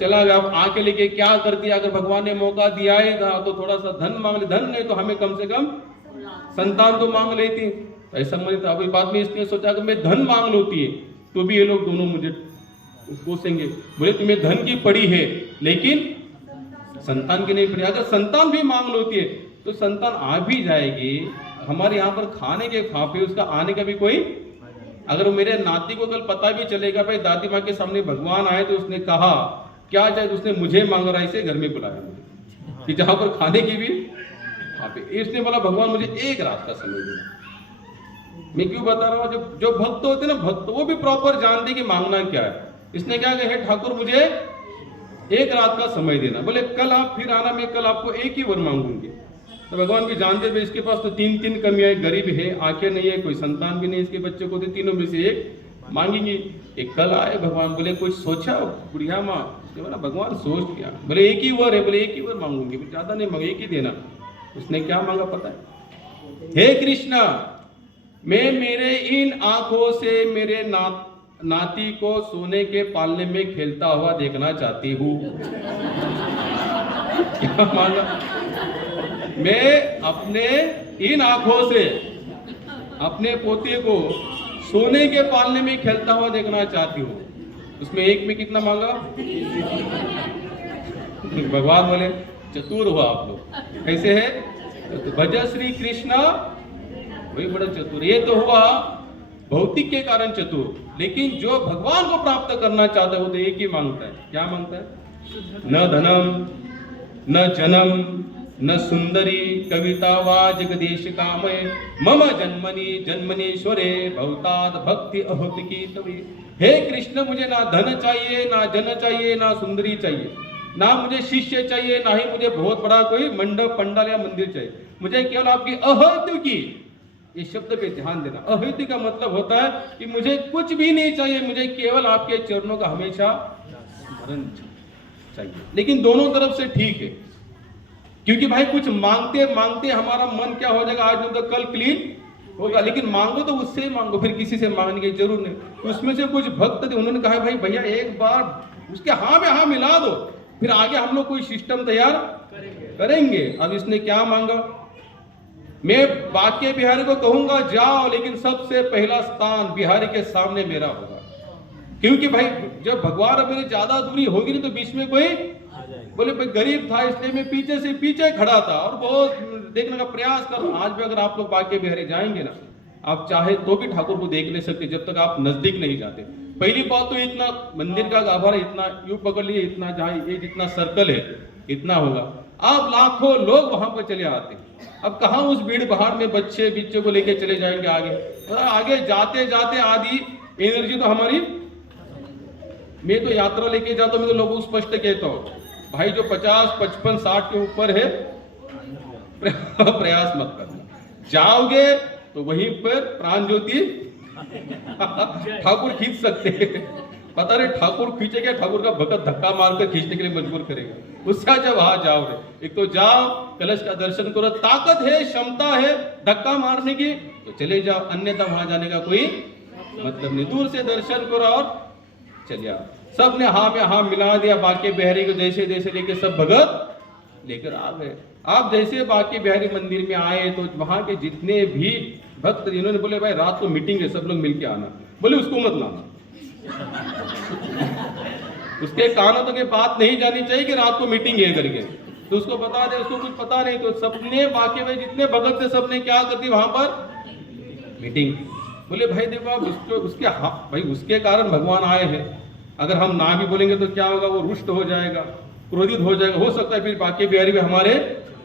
चला गया, अब आंखें लेके क्या करती? अगर भगवान ने मौका दिया ही था तो थोड़ा सा धन मांग ले, धन नहीं तो हमें कम से कम संतान तो मांग लेती। ऐसा मन था। अभी बाद में इसने सोचा कि मैं धन मांग लेती है तो भी ये लोग दोनों मुझे कोसेंगे। बोले तुम्हें धन की पड़ी है लेकिन संतान की नहीं पड़ी। अगर संतान भी मांग लेती है तो संतान आ भी जाएगी। हमारे यहाँ पर खाने के फाफे, उसका आने का भी कोई, अगर मेरे नाती को कल पता भी चलेगा भाई दादी माँ के सामने भगवान आए तो उसने कहा क्या चाहे, उसने मुझे मांग रहा है, इसे घर में बुलाया मुझे कि जहां पर खाने की भी फाफे। इसने बोला भगवान मुझे एक रात का समय देना। मैं क्यों बता रहा हूँ? जो भक्त होते ना, भक्त वो भी प्रॉपर जानते कि मांगना क्या है। इसने क्या कहा, ठाकुर मुझे एक रात का समय देना। बोले कल आप फिर आना, मैं कल आपको एक ही वर मांगूंगी। तो भगवान भी जानते थे इसके पास तो 3 कमियां है, गरीब है, आंखें नहीं है, कोई संतान भी नहीं इसके बच्चे को, तो तीनों में से एक मांगेंगी। एक कल आए भगवान, बोले कुछ सोचा बुढ़िया माँ? बोला भगवान सोच क्या? बोले एक ही वर है। बोले एक ही वर मांगूंगी, ज्यादा नहीं मांगे, एक ही देना। उसने क्या मांगा पता है? हे कृष्णा, मैं मेरे इन आंखों से मेरे नाती को सोने के पालने में खेलता हुआ देखना चाहती हूँ। क्या मांगा? मैं अपने इन आंखों से अपने पोते को सोने के पालने में खेलता हुआ देखना चाहती हूँ। उसमें एक में कितना मांगा? भगवान बोले चतुर हो आप लोग। कैसे है? भज श्री कृष्णा, वही बड़ा चतुर। ये तो हुआ भौतिक के कारण चतुर, लेकिन जो भगवान को प्राप्त करना चाहता है वो तो एक ही मांगता है। क्या मांगता है? न धनम न जनम न सुंदरी कविता वा जगदीश कामय मम जन्मनीश्वरे भवताद भक्ति अहुति की तवे। हे कृष्ण, मुझे ना धन चाहिए, ना जन चाहिए, ना सुंदरी चाहिए, ना मुझे शिष्य चाहिए, ना ही मुझे बहुत बड़ा कोई मंडप पंडाल या मंदिर चाहिए। मुझे केवल आपकी अहत्य की, ये शब्द पे ध्यान देना, अहत्य का मतलब होता है कि मुझे कुछ भी नहीं चाहिए, मुझे केवल आपके चरणों का हमेशा स्मरण चाहिए। लेकिन दोनों तरफ से ठीक है, क्योंकि भाई कुछ मांगते मांगते हमारा मन क्या हो जाएगा, आज नहीं तो कल क्लीन होगा। लेकिन मांगो तो उससे ही मांगो, फिर किसी से मांगने की जरूर नहीं। उसमें से कुछ भक्त थे, उन्होंने कहा भाई भैया एक बार उसके हाँ में हाँ मिला दो, फिर आगे हम लोग कोई सिस्टम तैयार करेंगे। अब इसने क्या मांगा? मैं बाकी बिहारी को कहूंगा जाओ, लेकिन सबसे पहला स्थान बिहारी के सामने मेरा होगा, क्योंकि भाई जब भगवान अब मेरी ज्यादा दूरी होगी नहीं तो बीच में कोई, बोले भाई गरीब था इसलिए मैं पीछे से पीछे खड़ा था और बहुत देखने का प्रयास कर रहा हूं। आज भी अगर आप लोग बाकी बिहारी जाएंगे ना, आप चाहे तो भी ठाकुर को देख नहीं सकते जब तक आप नजदीक नहीं जाते। पहली बात तो इतना मंदिर का गाभा है, इतना यूं पकड़ लिए, इतना जहाँ ये जितना सर्कल है इतना होगा। अब लाखों लोग वहां पर चले आते हैं। अब कहाँ उस भीड़ भाड़ में बच्चे को लेके चले जाएंगे आगे। आगे जाते जाते आधी एनर्जी तो हमारी, मैं तो यात्रा लेके जाता हूं, मैं तो लोगों को स्पष्ट कहता हूं, भाई जो 50, 55, 60 के ऊपर है प्रयास मत करना। जाओगे तो वहीं पर प्राण ज्योति ठाकुर खींच सकते हैं। पता नहीं ठाकुर खींचेगा, ठाकुर का भगत धक्का मारकर खींचने के लिए मजबूर करेगा। उससे जब वहां जाओ, एक तो जाओ कलश का दर्शन करो, ताकत है, क्षमता है धक्का मारने की तो चले जाओ, अन्यथा वहां जाने का कोई मतलब नहीं। दूर से दर्शन करो और चले आओ। सब ने हाँ में हाँ मिला दिया, बाकी बिहारी को जैसे जैसे लेके सब भगत लेकर आ गए। आप जैसे बाकी बिहारी मंदिर में आए तो वहां के जितने भी भक्त जिन्होंने बोले भाई रात को मीटिंग है, सब लोग मिलके आना, बोले उसको मत लाना। उसके कानों तक ये बात नहीं जानी चाहिए कि रात को मीटिंग है करके, तो उसको बता दे, उसको कुछ पता नहीं। तो सबने बाकी में जितने भगत थे सबने क्या कर दी वहां पर मीटिंग। बोले भाई देखो आप उसके हाँ भाई उसके कारण भगवान आए हैं, अगर हम ना भी बोलेंगे तो क्या होगा, वो रुष्ट हो जाएगा, क्रोधित हो जाएगा, हो सकता है फिर बाकी बिहारी भी हमारे,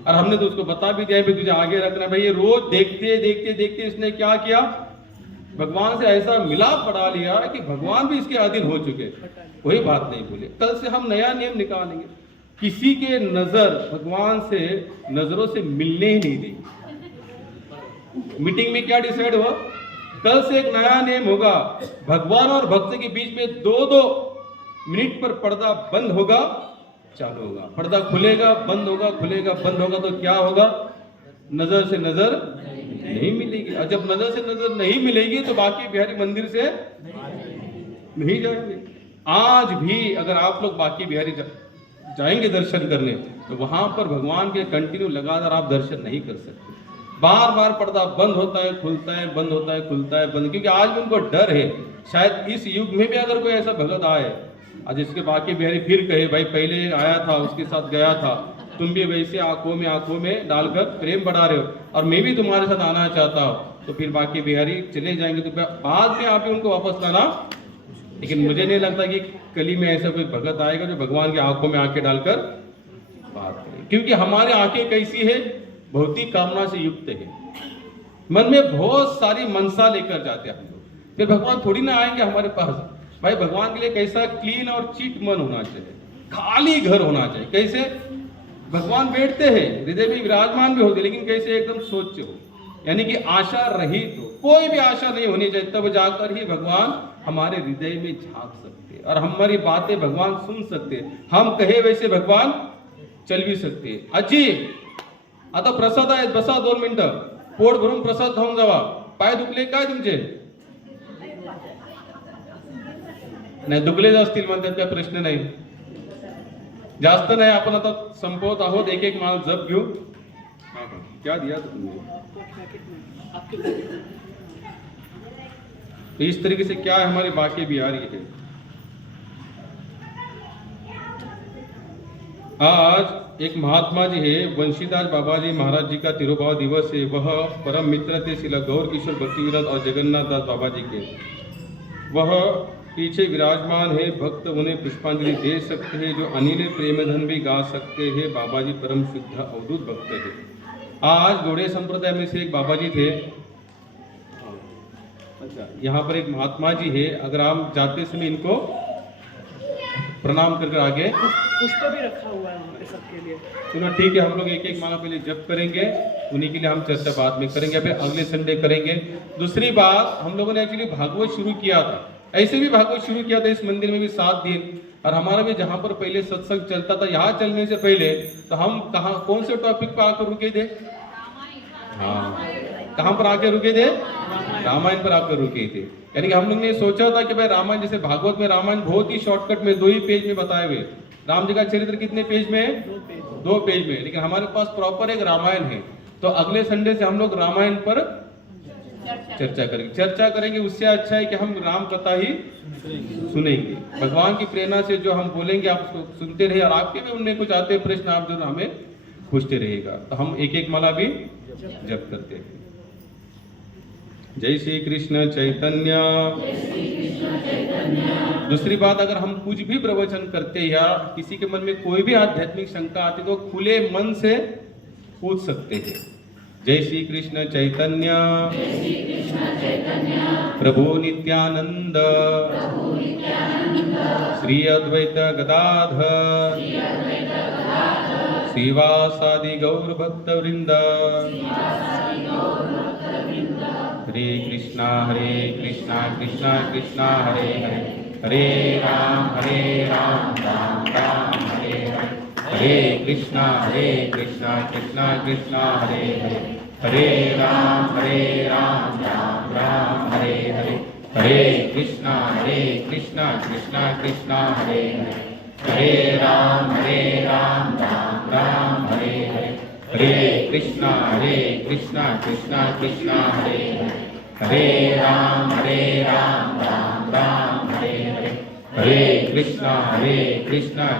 और हमने तो उसको बता भी दिया तुझे आगे रखना। भाई ये रोज देखते देखते देखते इसने क्या किया, भगवान से ऐसा मिलाप बढ़ा लिया कि भगवान भी इसके अधीन हो चुके। कोई बात नहीं बोले, कल से हम नया नियम निकालेंगे, किसी के नजर भगवान से नजरों से मिलने ही नहीं देगी। मीटिंग में क्या डिसाइड हुआ, कल से एक नया नियम होगा, भगवान और भक्त के बीच में 2-2 मिनट पर पर्दा बंद होगा चालू होगा, पर्दा खुलेगा बंद होगा, खुलेगा बंद होगा, तो क्या होगा, नजर से नजर नहीं मिलेगी। और जब नजर से नजर नहीं मिलेगी तो बाकी बिहारी मंदिर से नहीं जाएंगे। आज भी अगर आप लोग बाकी बिहारी जाएंगे दर्शन करने तो वहां पर भगवान के कंटिन्यू लगातार आप दर्शन नहीं कर सकते। बार बार पर्दा बंद होता है खुलता है, बंद होता है खुलता है, बंद, क्योंकि आज भी उनको डर है शायद इस युग में भी अगर कोई ऐसा भगत आए, आज इसके बाकी बिहारी फिर कहे भाई पहले आया था उसके साथ गया था, तुम भी वैसे आंखों में डालकर प्रेम बढ़ा रहे हो और मैं भी तुम्हारे साथ आना चाहता हूं, तो फिर बाकी बिहारी चले जाएंगे, तो बाद में आप ही उनको वापस लाना। लेकिन मुझे नहीं लगता कि कली में ऐसा कोई भगत आएगा जो भगवान की आंखों में आंखें डालकर बात करे, क्योंकि हमारी आंखें कैसी है, भौतिक कामना से युक्त है, मन में बहुत सारी मनसा लेकर जाते हैं हम लोग। फिर भगवान थोड़ी ना आएंगे हमारे पास। भाई भगवान के लिए कैसा क्लीन और चीट मन होना चाहिए, खाली घर होना चाहिए। कैसे भगवान बैठते हैं, हृदय में विराजमान भी होते, लेकिन कैसे एकदम सोच हो, यानी कि आशा रहित हो, कोई भी आशा नहीं होनी चाहिए, तब जाकर ही भगवान हमारे हृदय में झांक सकते हैं और हमारी बातें भगवान सुन सकते हैं। हम कहे वैसे भगवान चल भी सकते हैं। अच्छी आता प्रसाद आहेत, बसा 2 मिनिटं, पोट भरून प्रसाद खाऊन जावा, पाय दुखले काय तुमचे, नाही दुखलेच असतील म्हणतात, काय प्रश्न नाही, जास्त नाही, आपण आता संपवत आहोत, एक एक माल जप घेऊ। क्या दिया तुमने, तो इस तरीके से क्या है हमारे बाकी बिहारी है। आज एक महात्मा जी है, वंशीदास बाबा जी महाराज जी का तिरुभाव दिवस है। वह परम मित्र थे श्रील गौर किशोर भक्तिविराज और जगन्नाथ दास बाबा जी के। वह पीछे विराजमान है, भक्त उन्हें पुष्पांजलि दे सकते हैं, जो अनिल प्रेम धन भी गा सकते हैं। बाबा जी परम शुद्ध अवधूत भक्त है। आज गौड़े संप्रदाय में से एक बाबा जी थे। अच्छा, यहाँ पर एक महात्मा जी है, अगर आप जाते समय इनको प्रणाम करके आगे पुष्प भी रखा हुआ है हमारे सबके लिए। सुना, ठीक है, हम लोग एक एक माला पहले जप करेंगे, उन्हीं के लिए हम चर्चा बाद में करेंगे, फिर अगले संडे करेंगे। दूसरी बात, हम लोगों ने एक्चुअली भागवत शुरू किया था, ऐसे भी भागवत शुरू किया था इस मंदिर में भी 7 दिन, और हमारा भी जहाँ पर पहले सत्संग चलता था, यहाँ चलने से पहले तो हम कहाँ कौन से टॉपिक पर आकर रुके थे, हाँ कहाँ पर आके रुके थे, रामायण पर आकर रुके थे। यानी कि हम लोग ने सोचा था कि भाई रामायण, जैसे भागवत में रामायण बहुत ही शॉर्टकट में 2 ही पेज में बताए हुए, राम जी का चरित्र कितने पेज में है, 2 पेज में, लेकिन हमारे पास प्रॉपर एक रामायण है। तो अगले संडे से हम लोग रामायण पर चर्चा करेंगे। उससे अच्छा है कि हम राम कथा ही सुनेंगे, भगवान की प्रेरणा से जो हम बोलेंगे आप उसको सुनते रहे, और आपके भी उनमें कुछ आते प्रश्न आप जरूर हमें पूछते रहेगा। तो हम एक एक माला भी जप करते हैं। जय श्री कृष्ण चैतन्य। दूसरी बात, अगर हम कुछ भी प्रवचन करते या किसी के मन में कोई भी आध्यात्मिक शंका आती तो खुले मन से पूछ सकते हैं। जय श्री कृष्ण चैतन्य प्रभु नित्यानंद श्री अद्वैत गदाधर श्रीवासादि गौर भक्त वृंद। हरे कृष्णा कृष्णा कृष्णा हरे हरे, हरे राम राम राम हरे हरे, हरे कृष्णा कृष्णा कृष्णा हरे हरे, हरे राम राम राम हरे हरे, हरे कृष्णा कृष्णा कृष्णा हरे हरे, हरे राम राम राम हरे हरे, हरे कृष्णा कृष्णा कृष्णा हरे हरे, हरे राम राम राम हरे हरे, हरे कृष्णा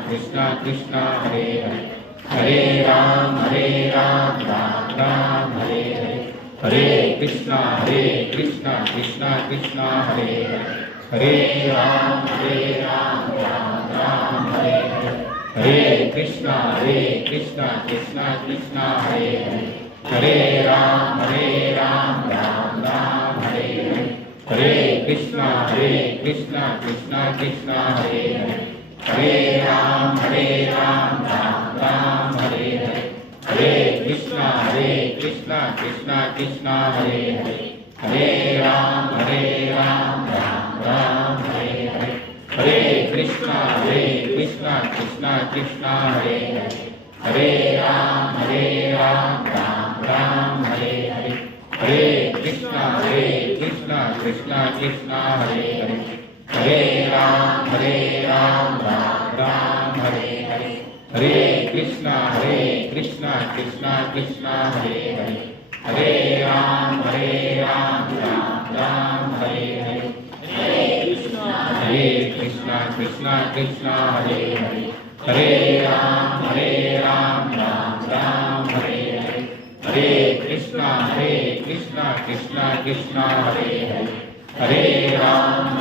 कृष्णा कृष्णा हरे हरे, हरे राम राम राम हरे हरे, हरे कृष्णा कृष्णा कृष्णा हरे हरे, हरे राम राम राम हरे हरे, हरे कृष्णा कृष्णा कृष्णा हरे हरे, हरे राम राम राम हरे हरे, हरे कृष्णा कृष्णा कृष्णा हरे हरे, हरे राम राम राम हरे हरे, हरे कृष्णा कृष्णा कृष्णा हरे हरे, हरे राम राम राम हरे हरे, हरे कृष्णा कृष्णा कृष्णा हरे हरे, हरे राम राम राम हरे हरे, हरे कृष्णा कृष्णा कृष्णा हरे हरे, हरे राम राम राम हरे हरे, हरे कृष्णा कृष्णा कृष्णा हरे हरे, हरे राम राम हरे हरे, हरे कृष्णा कृष्णा हरे हरे, हरे राम राम राम हरे हरे, हरे कृष्णा कृष्णा कृष्णा हरे हरे, हरे राम